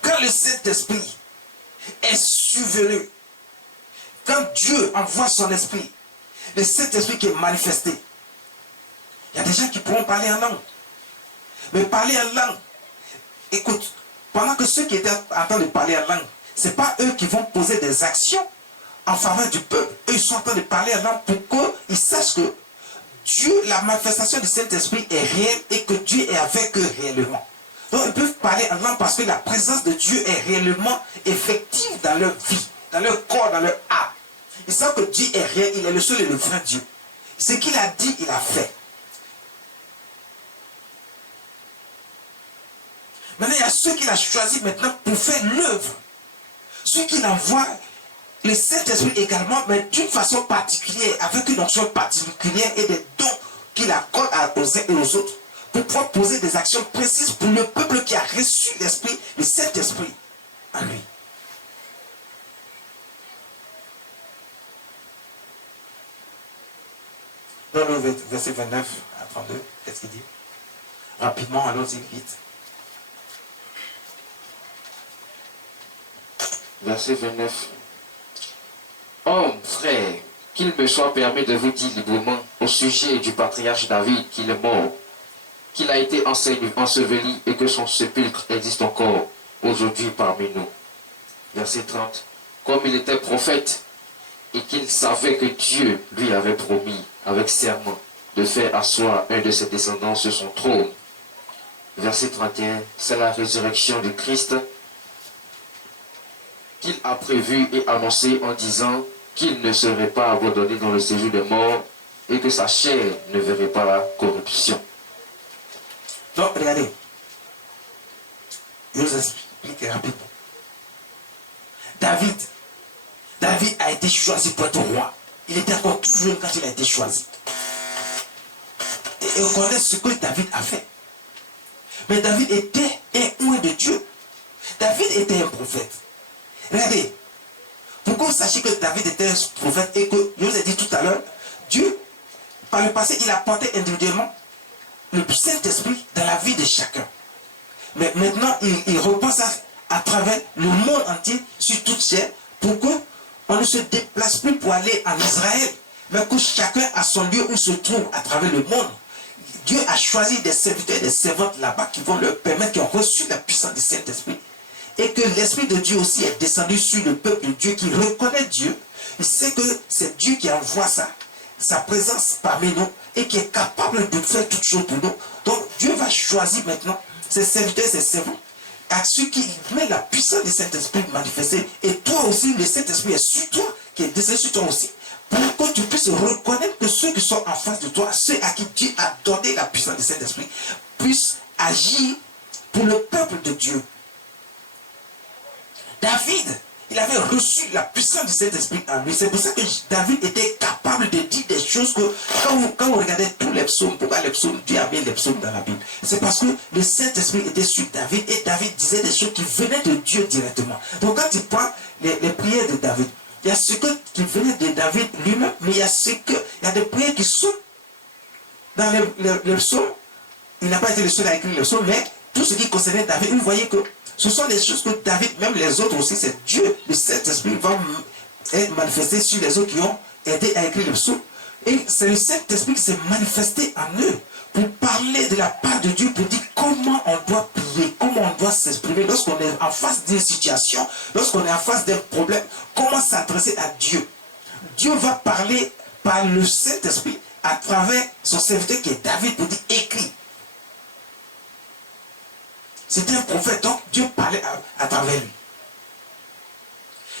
Quand le Saint-Esprit est survenu, quand Dieu envoie son esprit, le Saint-Esprit qui est manifesté, Il y a des gens qui pourront parler en langue. Mais parler en langue, écoute, pendant que ceux qui étaient en train de parler en langue, ce n'est pas eux qui vont poser des actions en faveur du peuple. Eux, ils sont en train de parler en langue pour qu'ils sachent que Dieu, la manifestation du Saint-Esprit est réelle et que Dieu est avec eux réellement. Donc ils peuvent parler en langue parce que la présence de Dieu est réellement effective dans leur vie, dans leur corps, dans leur âme. Ils savent que Dieu est réel, il est le seul et le vrai Dieu. Ce qu'il a dit, il a fait. Maintenant, il y a ceux qu'il a choisis maintenant pour faire l'œuvre. Ceux qu'il envoie, le Saint-Esprit également, mais d'une façon particulière, avec une onction particulière et des dons qu'il accorde aux uns et aux autres, pour pouvoir poser des actions précises pour le peuple qui a reçu l'Esprit, le Saint-Esprit en lui. Dans le verset 29 à 32, qu'est-ce qu'il dit? Rapidement, allons-y vite. Verset 29. Hommes, frères, qu'il me soit permis de vous dire librement au sujet du patriarche David qu'il est mort, qu'il a été enseveli et que son sépulcre existe encore aujourd'hui parmi nous. Verset 30. Comme il était prophète et qu'il savait que Dieu lui avait promis avec serment de faire asseoir un de ses descendants sur son trône. Verset 31. C'est la résurrection de Christ qu'il a prévu et annoncé en disant qu'il ne serait pas abandonné dans le séjour des morts et que sa chair ne verrait pas la corruption. Donc, regardez. Je vous explique rapidement. David a été choisi pour être roi. Il était encore tout jeune quand il a été choisi. Et on connaît ce que David a fait. Mais David était un oint de Dieu. David était un prophète. Regardez, pour que vous sachiez que David était un prophète et que, je vous ai dit tout à l'heure, Dieu, par le passé, il a porté individuellement le Saint-Esprit dans la vie de chacun. Mais maintenant, il repense à travers le monde entier, sur toute chair, pour qu'on ne se déplace plus pour aller en Israël, mais que chacun a son lieu où se trouve à travers le monde. Dieu a choisi des serviteurs et des servantes là-bas qui vont leur permettre, qui ont reçu la puissance du Saint-Esprit. Et que l'Esprit de Dieu aussi est descendu sur le peuple de Dieu qui reconnaît Dieu. Il sait que c'est Dieu qui envoie sa présence parmi nous et qui est capable de faire toutes choses pour nous. Donc Dieu va choisir maintenant ses serviteurs et ses servants à ceux qui mettent la puissance du Saint-Esprit manifestée. Et toi aussi, le Saint-Esprit est sur toi, qui est descendu sur toi aussi. Pour que tu puisses reconnaître que ceux qui sont en face de toi, ceux à qui Dieu a donné la puissance du Saint-Esprit, puissent agir pour le peuple de Dieu. David, il avait reçu la puissance du Saint-Esprit en lui. C'est pour ça que David était capable de dire des choses que, quand vous regardez tous les psaumes, pourquoi les psaumes, Dieu a mis les psaumes dans la Bible? C'est parce que le Saint-Esprit était sur David et David disait des choses qui venaient de Dieu directement. Donc quand tu prends les prières de David, il y a ce qui venait de David lui-même, mais il y a des prières qui sont dans les psaumes. Il n'a pas été le seul à écrire les psaumes, mais tout ce qui concernait David, vous voyez que ce sont des choses que David, même les autres aussi, c'est Dieu, le Saint-Esprit va être manifesté sur les autres qui ont aidé à écrire le psaume. Et c'est le Saint-Esprit qui s'est manifesté en eux pour parler de la part de Dieu, pour dire comment on doit prier, comment on doit s'exprimer lorsqu'on est en face d'une situation, lorsqu'on est en face d'un problème, comment s'adresser à Dieu. Dieu va parler par le Saint-Esprit à travers son serviteur qui est David pour dire écrit. C'était un prophète, donc Dieu parlait à travers lui.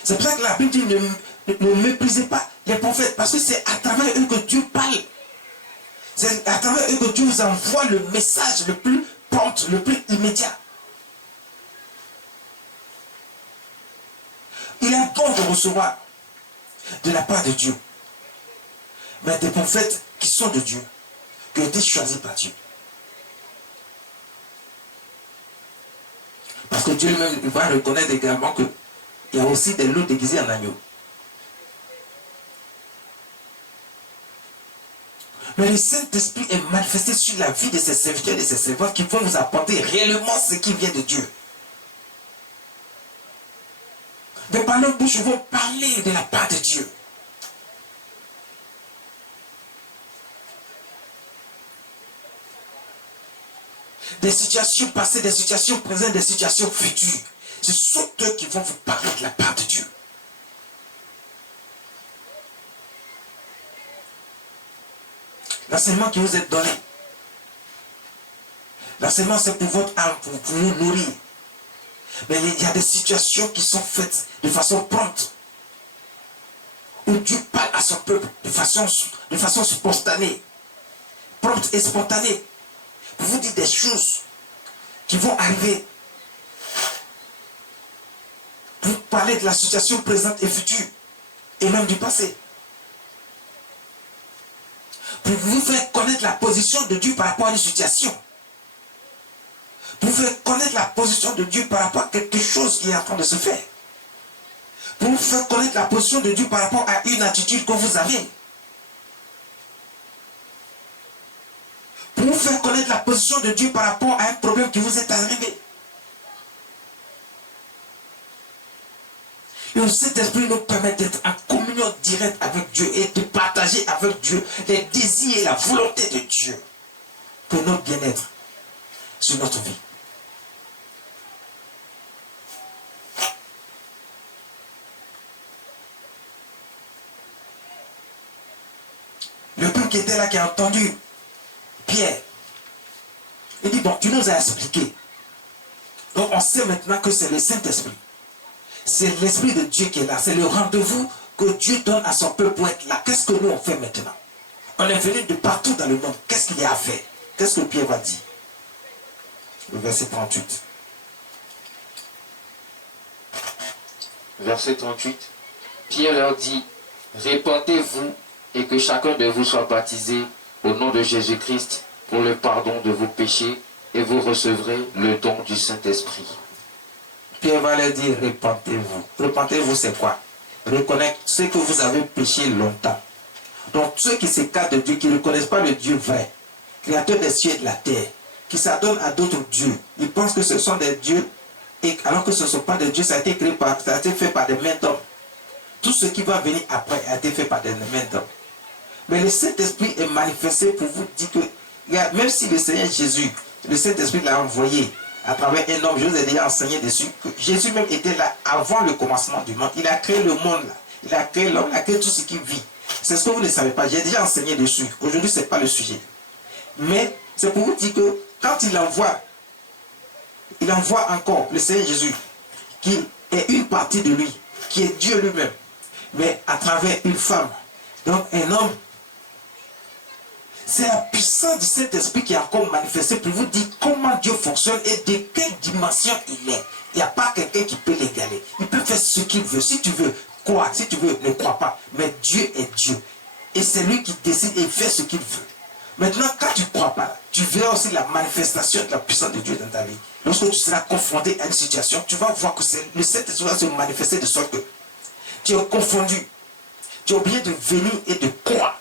C'est pour ça que la Bible dit ne méprisez pas les prophètes, parce que c'est à travers eux que Dieu parle. C'est à travers eux que Dieu vous envoie le message le plus prompt, le plus immédiat. Il est bon de recevoir de la part de Dieu, mais des prophètes qui sont de Dieu, qui ont été choisis par Dieu. Parce que Dieu lui-même va reconnaître également qu'il y a aussi des loups déguisés en agneau. Mais le Saint-Esprit est manifesté sur la vie de ses serviteurs et de ses servantes qui vont vous apporter réellement ce qui vient de Dieu. De par leur bouche, ils vont parler de la part de Dieu. des situations passées, des situations présentes, des situations futures. Ce sont eux qui vont vous parler de la part de Dieu. L'enseignement qui vous est donné, l'enseignement c'est pour votre âme, pour vous nourrir. Mais il y a des situations qui sont faites de façon prompte, où Dieu parle à son peuple de façon spontanée, prompte et spontanée, pour vous dire des choses qui vont arriver, pour parler de la situation présente et future, et même du passé. Pour vous faire connaître la position de Dieu par rapport à une situation. Pour vous faire connaître la position de Dieu par rapport à quelque chose qui est en train de se faire. Pour vous faire connaître la position de Dieu par rapport à une attitude que vous avez. Pour vous faire connaître la position de Dieu par rapport à un problème qui vous est arrivé. Et le Saint-Esprit nous permet d'être en communion directe avec Dieu et de partager avec Dieu les désirs et la volonté de Dieu pour notre bien-être sur notre vie. Le peuple qui était là, qui a entendu Pierre, il dit, bon, tu nous as expliqué. Donc on sait maintenant que c'est le Saint-Esprit. C'est l'Esprit de Dieu qui est là. C'est le rendez-vous que Dieu donne à son peuple pour être là. Qu'est-ce que nous on fait maintenant? On est venu de partout dans le monde. Qu'est-ce qu'il y a à faire? Qu'est-ce que Pierre va dire? Le verset 38. Verset 38. Pierre leur dit, répandez-vous et que chacun de vous soit baptisé au nom de Jésus-Christ pour le pardon de vos péchés et vous recevrez le don du Saint-Esprit. Pierre va leur dire, repentez-vous. Repentez-vous, c'est quoi? Reconnaître ce que vous avez péché longtemps. Donc ceux qui s'écartent de Dieu, qui ne reconnaissent pas le Dieu vrai, créateur des cieux et de la terre, qui s'adonnent à d'autres dieux, ils pensent que ce sont des dieux, et alors que ce ne sont pas des dieux, ça a été fait par des mains d'hommes. Tout ce qui va venir après a été fait par des mains d'hommes. Mais le Saint-Esprit est manifesté pour vous dire que, même si le Seigneur Jésus, le Saint-Esprit l'a envoyé à travers un homme, je vous ai déjà enseigné dessus, que Jésus même était là avant le commencement du monde. Il a créé le monde là. Il a créé l'homme, il a créé tout ce qui vit. C'est ce que vous ne savez pas. J'ai déjà enseigné dessus. Aujourd'hui, ce n'est pas le sujet. Mais c'est pour vous dire que quand il envoie encore le Seigneur Jésus, qui est une partie de lui, qui est Dieu lui-même, mais à travers une femme, donc un homme, c'est la puissance du Saint-Esprit qui est encore manifestée pour vous dire comment Dieu fonctionne et de quelle dimension il est. Il n'y a pas quelqu'un qui peut l'égaler. Il peut faire ce qu'il veut. Si tu veux, crois. Si tu veux, ne crois pas. Mais Dieu est Dieu. Et c'est lui qui décide et fait ce qu'il veut. Maintenant, quand tu ne crois pas, tu verras aussi la manifestation de la puissance de Dieu dans ta vie. Lorsque tu seras confronté à une situation, tu vas voir que le Saint-Esprit va se manifester de sorte que tu es confondu. Tu es obligé de venir et de croire.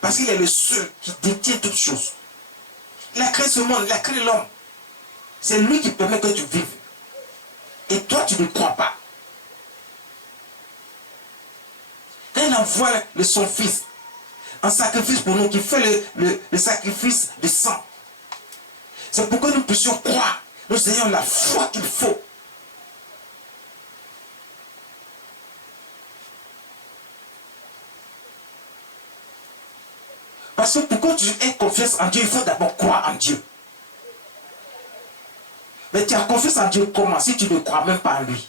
Parce qu'il est le seul qui détient toutes choses. Il a créé ce monde, il a créé l'homme. C'est lui qui permet que tu vives. Et toi, tu ne crois pas. Quand il envoie son fils en sacrifice pour nous, qui fait le sacrifice de sang, c'est pour que nous puissions croire. Nous ayons la foi qu'il faut. Parce que pour que tu aies confiance en Dieu, il faut d'abord croire en Dieu. Mais tu as confiance en Dieu comment? Si tu ne crois même pas en lui.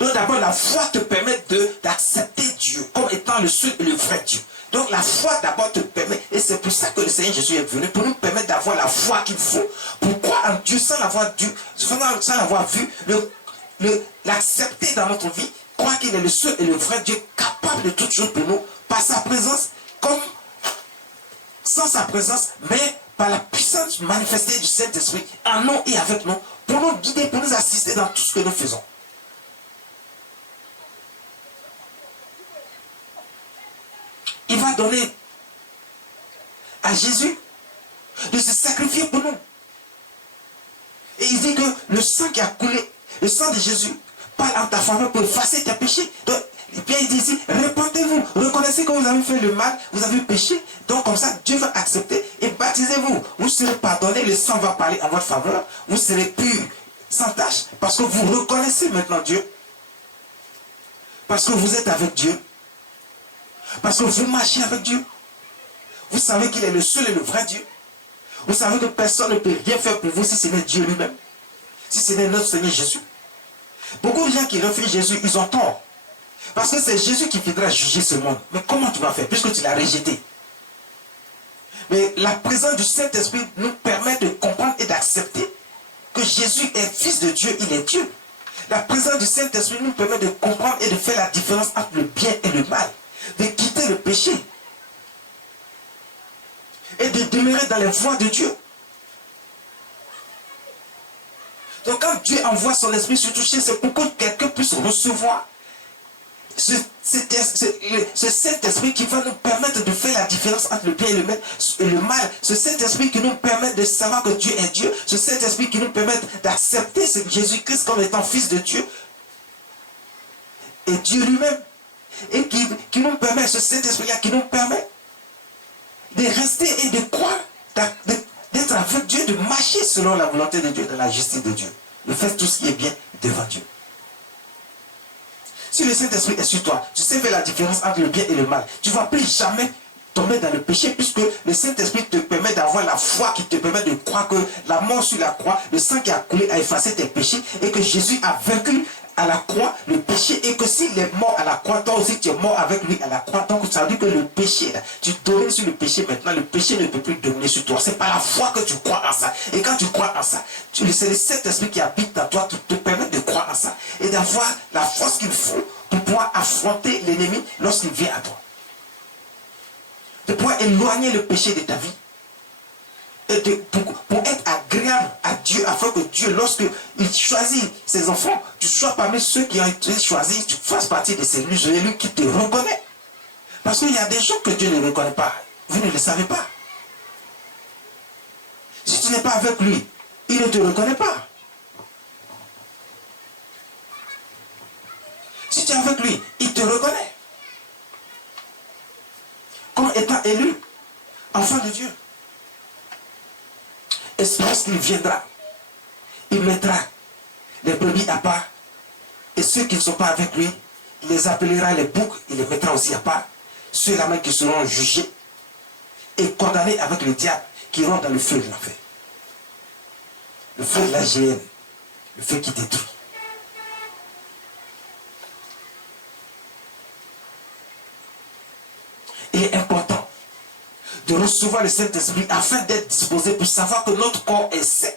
Donc d'abord, la foi te permet d'accepter Dieu comme étant le seul et le vrai Dieu. Donc la foi d'abord te permet, et c'est pour ça que le Seigneur Jésus est venu, pour nous permettre d'avoir la foi qu'il faut. Pour croire en Dieu sans l'avoir vu, l'accepter dans notre vie, croire qu'il est le seul et le vrai Dieu, capable de toutes choses pour nous, par sa présence, comme sans sa présence, mais par la puissance manifestée du Saint-Esprit, en nous et avec nous, pour nous guider, pour nous assister dans tout ce que nous faisons. Il va donner à Jésus de se sacrifier pour nous. Et il dit que le sang qui a coulé, le sang de Jésus, parle en ta faveur pour effacer tes péchés. Donc, et puis il dit ici, répentez-vous, reconnaissez que vous avez fait le mal, vous avez péché. Donc comme ça, Dieu va accepter et baptisez-vous. Vous serez pardonnés, le sang va parler en votre faveur. Vous serez purs, sans tache, parce que vous reconnaissez maintenant Dieu. Parce que vous êtes avec Dieu. Parce que vous marchez avec Dieu. Vous savez qu'il est le seul et le vrai Dieu. Vous savez que personne ne peut rien faire pour vous si ce n'est Dieu lui-même. Si ce n'est notre Seigneur Jésus. Beaucoup de gens qui refusent Jésus, ils ont tort. Parce que c'est Jésus qui viendra juger ce monde. Mais comment tu vas faire puisque tu l'as rejeté? Mais la présence du Saint-Esprit nous permet de comprendre et d'accepter que Jésus est fils de Dieu, il est Dieu. La présence du Saint-Esprit nous permet de comprendre et de faire la différence entre le bien et le mal. De quitter le péché. Et de demeurer dans les voies de Dieu. Donc quand Dieu envoie son esprit sur toucher, c'est pour que quelqu'un puisse recevoir ce Saint-Esprit qui va nous permettre de faire la différence entre le bien et le mal. Ce Saint-Esprit qui nous permet de savoir que Dieu est Dieu. Ce Saint-Esprit qui nous permet d'accepter Jésus-Christ comme étant fils de Dieu. Et Dieu lui-même. Et qui nous permet, ce Saint-Esprit-là qui nous permet de rester et de croire, d'être avec Dieu, de marcher selon la volonté de Dieu, dans la justice de Dieu. De faire tout ce qui est bien devant Dieu. Si le Saint-Esprit est sur toi, tu sais faire la différence entre le bien et le mal. Tu ne vas plus jamais tomber dans le péché puisque le Saint-Esprit te permet d'avoir la foi qui te permet de croire que la mort sur la croix, le sang qui a coulé a effacé tes péchés et que Jésus a vaincu à la croix le péché et que s'il est mort à la croix, toi aussi tu es mort avec lui à la croix. Donc ça veut dire que le péché, tu domines sur le péché maintenant, le péché ne peut plus dominer sur toi. C'est par la foi que tu crois en ça. Et quand tu crois en ça, c'est le Saint-Esprit qui habite en toi qui te permet de croire en ça et d'avoir la force qu'il faut pour pouvoir affronter l'ennemi lorsqu'il vient à toi. De pouvoir éloigner le péché de ta vie. Et pour être agréable à Dieu, afin que Dieu, lorsqu'il choisit ses enfants, tu sois parmi ceux qui ont été choisis, tu fasses partie de ces élus qui te reconnaissent. Parce qu'il y a des gens que Dieu ne reconnaît pas. Vous ne le savez pas. Si tu n'es pas avec lui, il ne te reconnaît pas. Si tu es avec lui, il te reconnaît. Comme étant élu, enfant de Dieu. Et lorsqu'il viendra, il mettra les brebis à part. Et ceux qui ne sont pas avec lui, il les appellera les boucs, il les mettra aussi à part. Ceux-là même qui seront jugés et condamnés avec le diable, qui iront dans le feu de l'enfer. Le feu de la géhenne, le feu qui détruit. Il est important de recevoir le Saint-Esprit afin d'être disposé pour savoir que notre corps est sain.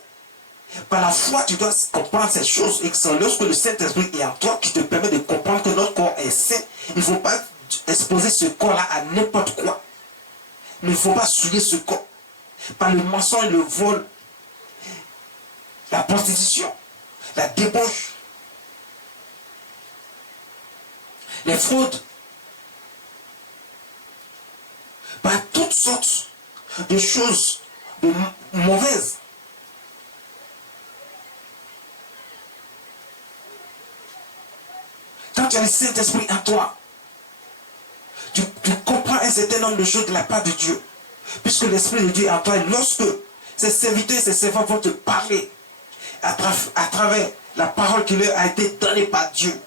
Par la foi, tu dois comprendre ces choses et que c'est lorsque le Saint-Esprit est en toi qui te permet de comprendre que notre corps est sain. Il ne faut pas exposer ce corps-là à n'importe quoi. Il ne faut pas souiller ce corps par le mensonge, le vol, la prostitution, la débauche, les fraudes, par toutes sortes de choses mauvaises. Quand tu as le Saint-Esprit en toi, tu comprends un certain nombre de choses de la part de Dieu. Puisque l'Esprit de Dieu est en toi, et lorsque ses serviteurs et ses servants vont te parler à travers la parole qui leur a été donnée par Dieu,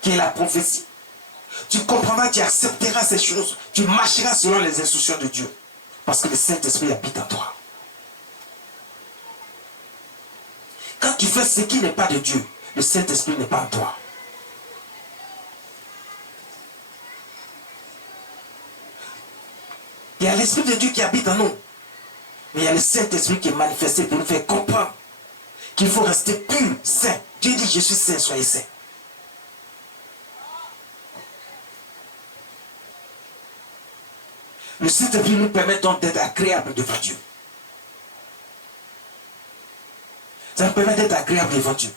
qui est la prophétie, tu comprendras, tu accepteras ces choses, tu marcheras selon les instructions de Dieu. Parce que le Saint-Esprit habite en toi. Quand tu fais ce qui n'est pas de Dieu, le Saint-Esprit n'est pas en toi. Il y a l'Esprit de Dieu qui habite en nous. Mais il y a le Saint-Esprit qui est manifesté pour nous faire comprendre qu'il faut rester pur, saint. Dieu dit, je suis saint, soyez saint. Le Saint-Esprit nous permet donc d'être agréable devant Dieu. Ça nous permet d'être agréable devant Dieu.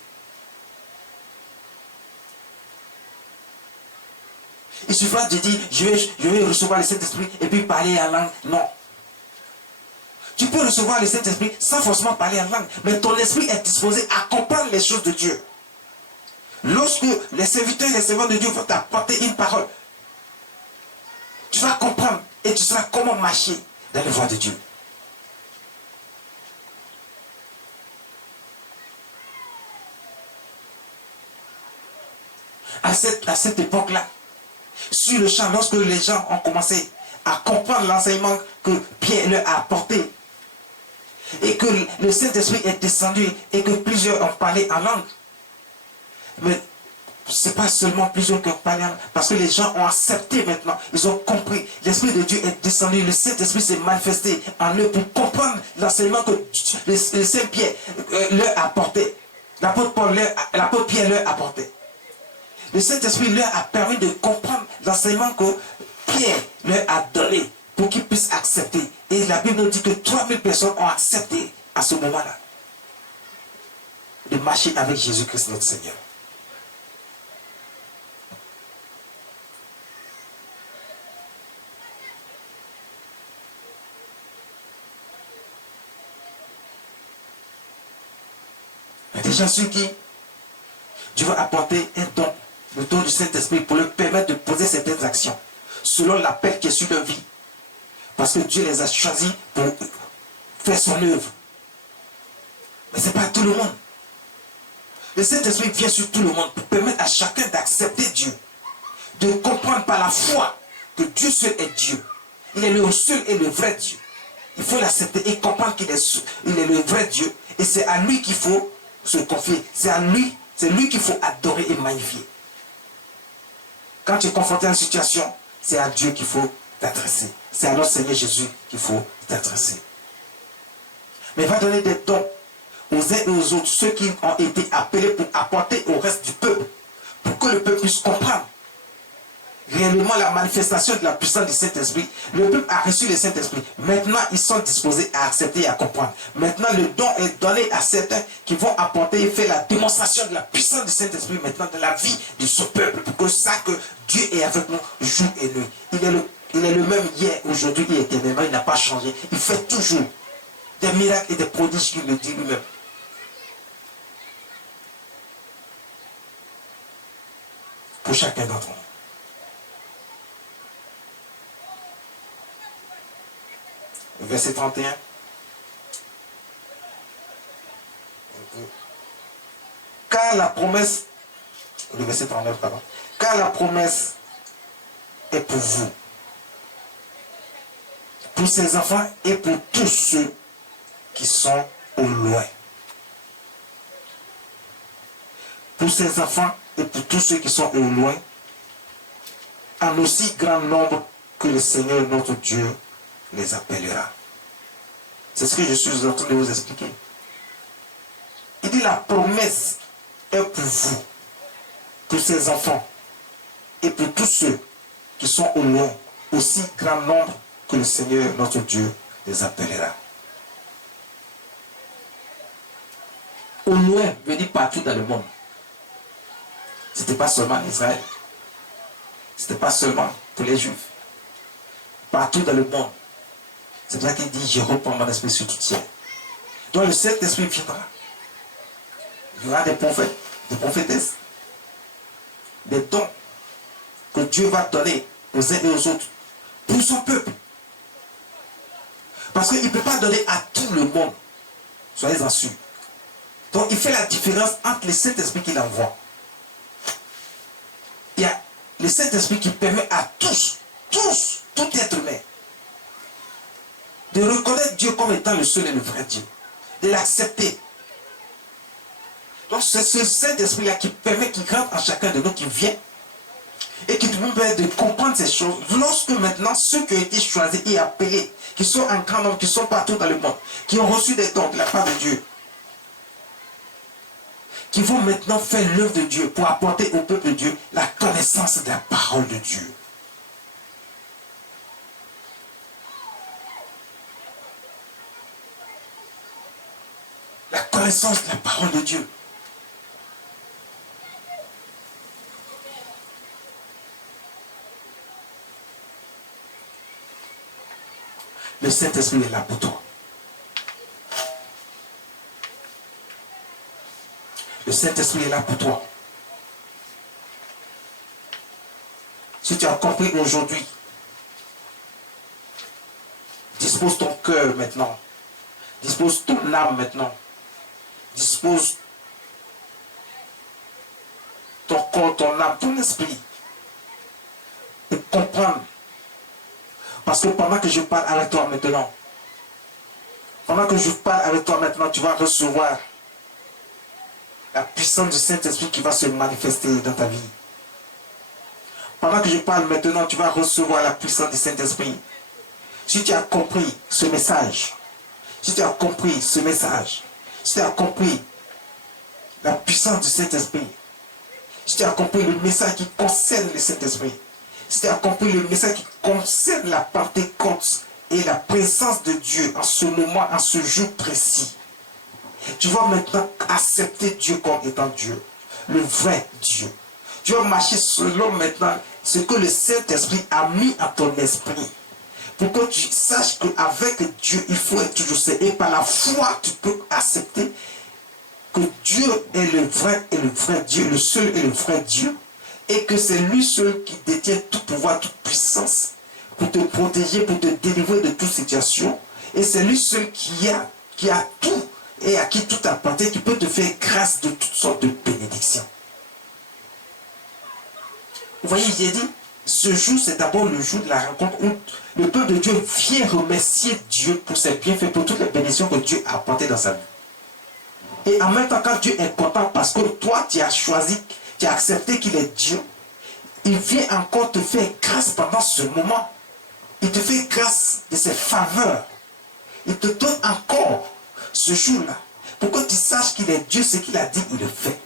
Il suffit de dire, je vais recevoir le Saint-Esprit et puis parler en langue. Non. Tu peux recevoir le Saint-Esprit sans forcément parler en langue. Mais ton esprit est disposé à comprendre les choses de Dieu. Lorsque les serviteurs et les servants de Dieu vont t'apporter une parole, tu vas comprendre et tu sauras comment marcher dans la voie de Dieu. À cette époque-là, sur le champ, lorsque les gens ont commencé à comprendre l'enseignement que Pierre leur a apporté, et que le Saint-Esprit est descendu, et que plusieurs ont parlé en langue, mais ce n'est pas seulement plusieurs qui ont parlé en langue, parce que les gens ont accepté maintenant, ils ont compris, l'Esprit de Dieu est descendu, le Saint-Esprit s'est manifesté en eux pour comprendre l'enseignement que le Saint-Pierre leur a apporté, l'apôtre Pierre leur a apporté. Le Saint-Esprit leur a permis de comprendre l'enseignement que Pierre leur a donné pour qu'ils puissent accepter. Et la Bible nous dit que 3000 personnes ont accepté à ce moment-là de marcher avec Jésus-Christ notre Seigneur. Il y a des gens sur qui Dieu va apporter un don, le don du Saint-Esprit, pour leur permettre de poser certaines actions selon l'appel qui est sur leur vie. Parce que Dieu les a choisis pour faire son œuvre. Mais ce n'est pas tout le monde. Le Saint-Esprit vient sur tout le monde pour permettre à chacun d'accepter Dieu, de comprendre par la foi que Dieu seul est Dieu. Il est le seul et le vrai Dieu. Il faut l'accepter et comprendre qu'il est le vrai Dieu. Et c'est à lui qu'il faut se confier. C'est lui qu'il faut adorer et magnifier. Quand tu es confronté à une situation, c'est à Dieu qu'il faut t'adresser. C'est à notre Seigneur Jésus qu'il faut t'adresser. Mais il va donner des dons aux uns et aux autres, ceux qui ont été appelés pour apporter au reste du peuple, pour que le peuple puisse comprendre réellement la manifestation de la puissance du Saint-Esprit. Le peuple a reçu le Saint-Esprit. Maintenant, ils sont disposés à accepter et à comprendre. Maintenant, le don est donné à certains qui vont apporter et faire la démonstration de la puissance du Saint-Esprit maintenant dans la vie de ce peuple. Pour que ça que Dieu est avec nous jour et nuit. Il est le même hier, aujourd'hui et éternellement. Il n'a pas changé. Il fait toujours des miracles et des prodiges qu'il le dit lui-même. Pour chacun d'entre nous. Verset 31. Car la promesse, le verset 39, pardon. Car la promesse est pour vous, pour ses enfants et pour tous ceux qui sont au loin. Pour ses enfants et pour tous ceux qui sont au loin, en aussi grand nombre que le Seigneur notre Dieu les appellera. C'est ce que je suis en train de vous expliquer. Il dit la promesse est pour vous, pour ses enfants et pour tous ceux qui sont au loin, aussi grand nombre que le Seigneur notre Dieu les appellera. Au loin veut dire partout dans le monde. Ce n'était pas seulement en Israël. Ce n'était pas seulement pour les Juifs. Partout dans le monde. C'est pour ça qu'il dit, je reprends mon esprit sur toute terre. Donc le Saint-Esprit viendra. Il y aura des prophètes, des prophétesses, des dons que Dieu va donner aux uns et aux autres pour son peuple. Parce qu'il ne peut pas donner à tout le monde. Soyez-en sûrs. Donc il fait la différence entre le Saint-Esprit qu'il envoie. Il y a le Saint-Esprit qui permet à tous, tout être humain, de reconnaître Dieu comme étant le seul et le vrai Dieu, de l'accepter. Donc c'est ce Saint-Esprit-là qui permet, qui rentre en chacun de nous, qui vient, et qui nous permet de comprendre ces choses. Lorsque maintenant ceux qui ont été choisis et appelés, qui sont en grand nombre, qui sont partout dans le monde, qui ont reçu des dons de la part de Dieu, qui vont maintenant faire l'œuvre de Dieu pour apporter au peuple de Dieu la connaissance de la parole de Dieu. La connaissance de la parole de Dieu. Le Saint-Esprit est là pour toi. Le Saint-Esprit est là pour toi. Si tu as compris aujourd'hui, Dispose ton cœur maintenant. Dispose ton âme maintenant. Dispose ton corps, ton âme, ton esprit. Et comprendre. Parce que pendant que je parle avec toi maintenant, tu vas recevoir la puissance du Saint-Esprit qui va se manifester dans ta vie. Pendant que je parle maintenant, tu vas recevoir la puissance du Saint-Esprit. Si tu as compris ce message, si tu as compris la puissance du Saint-Esprit, si tu as compris le message qui concerne le Saint-Esprit, si tu as compris le message qui concerne la Pentecôte et la présence de Dieu en ce moment, en ce jour précis, tu vas maintenant accepter Dieu comme étant Dieu, le vrai Dieu. Tu vas marcher selon maintenant ce que le Saint-Esprit a mis à ton esprit. Pour que tu saches qu'avec Dieu, il faut être toujours seul. Et par la foi, tu peux accepter que Dieu est le vrai Dieu, le seul et le vrai Dieu. Et que c'est lui seul qui détient tout pouvoir, toute puissance pour te protéger, pour te délivrer de toute situation. Et c'est lui seul qui a tout et à qui tout appartient, qui peut te faire grâce de toutes sortes de bénédictions. Vous voyez, j'ai dit, ce jour, c'est d'abord le jour de la rencontre où le peuple de Dieu vient remercier Dieu pour ses bienfaits, pour toutes les bénédictions que Dieu a apportées dans sa vie. Et en même temps, quand Dieu est content parce que toi, tu as choisi, tu as accepté qu'il est Dieu, il vient encore te faire grâce pendant ce moment. Il te fait grâce de ses faveurs. Il te donne encore ce jour-là pour que tu saches qu'il est Dieu, ce qu'il a dit, il le fait.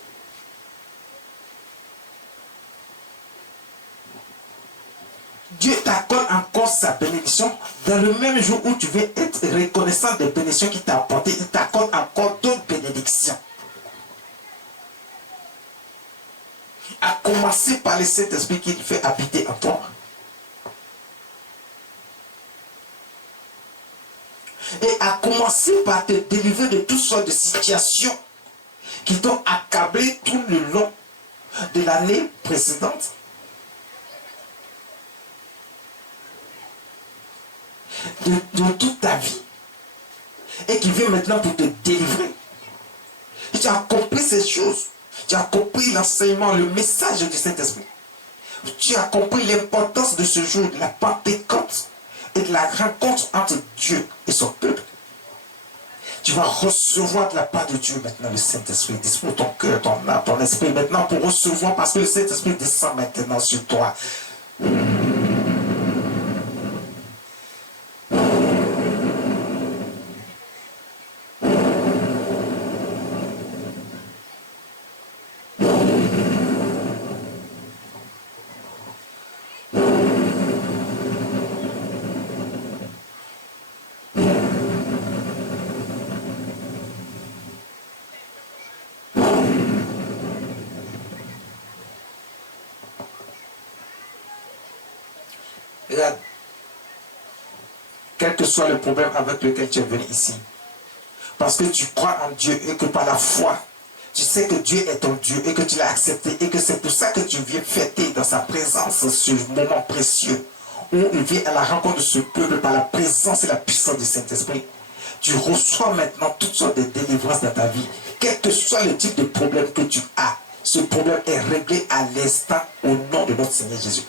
Dieu t'accorde encore sa bénédiction dans le même jour où tu veux être reconnaissant des bénédictions qu'il t'a apportées. Il t'accorde encore d'autres bénédictions. À commencer par le Saint-Esprit qui fait habiter en toi. Et à commencer par te délivrer de toutes sortes de situations qui t'ont accablé tout le long de l'année précédente. De toute ta vie. Et qui vient maintenant pour te délivrer. Et tu as compris ces choses. Tu as compris l'enseignement, le message du Saint-Esprit. Tu as compris l'importance de ce jour, de la Pentecôte et de la rencontre entre Dieu et son peuple. Tu vas recevoir de la part de Dieu maintenant le Saint-Esprit. Dispose ton cœur, ton âme, ton esprit maintenant pour recevoir parce que le Saint-Esprit descend maintenant sur toi. Regarde, quel que soit le problème avec lequel tu es venu ici, parce que tu crois en Dieu et que par la foi, tu sais que Dieu est ton Dieu et que tu l'as accepté et que c'est pour ça que tu viens fêter dans sa présence ce moment précieux où il vient à la rencontre de ce peuple par la présence et la puissance du Saint-Esprit. Tu reçois maintenant toutes sortes de délivrances dans ta vie. Quel que soit le type de problème que tu as, ce problème est réglé à l'instant au nom de notre Seigneur Jésus.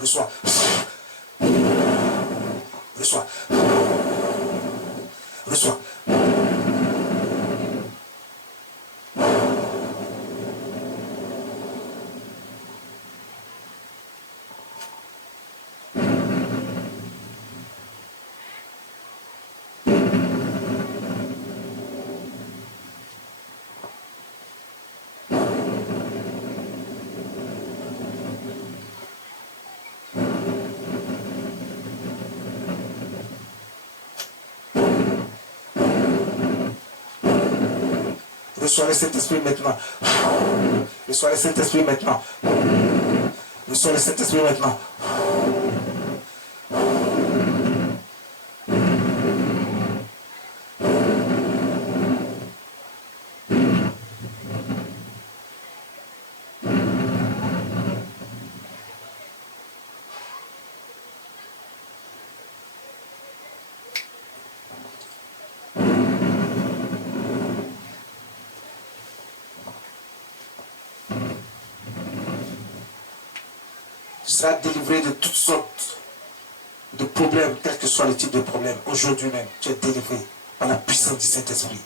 Reçois. Reçois. Reçois. Reçois le Saint-Esprit maintenant. Reçois le Saint-Esprit maintenant. Reçois le Saint-Esprit maintenant. seras délivré de toutes sortes de problèmes, quel que soit le type de problème. Aujourd'hui même, tu es délivré par la puissance du Saint-Esprit.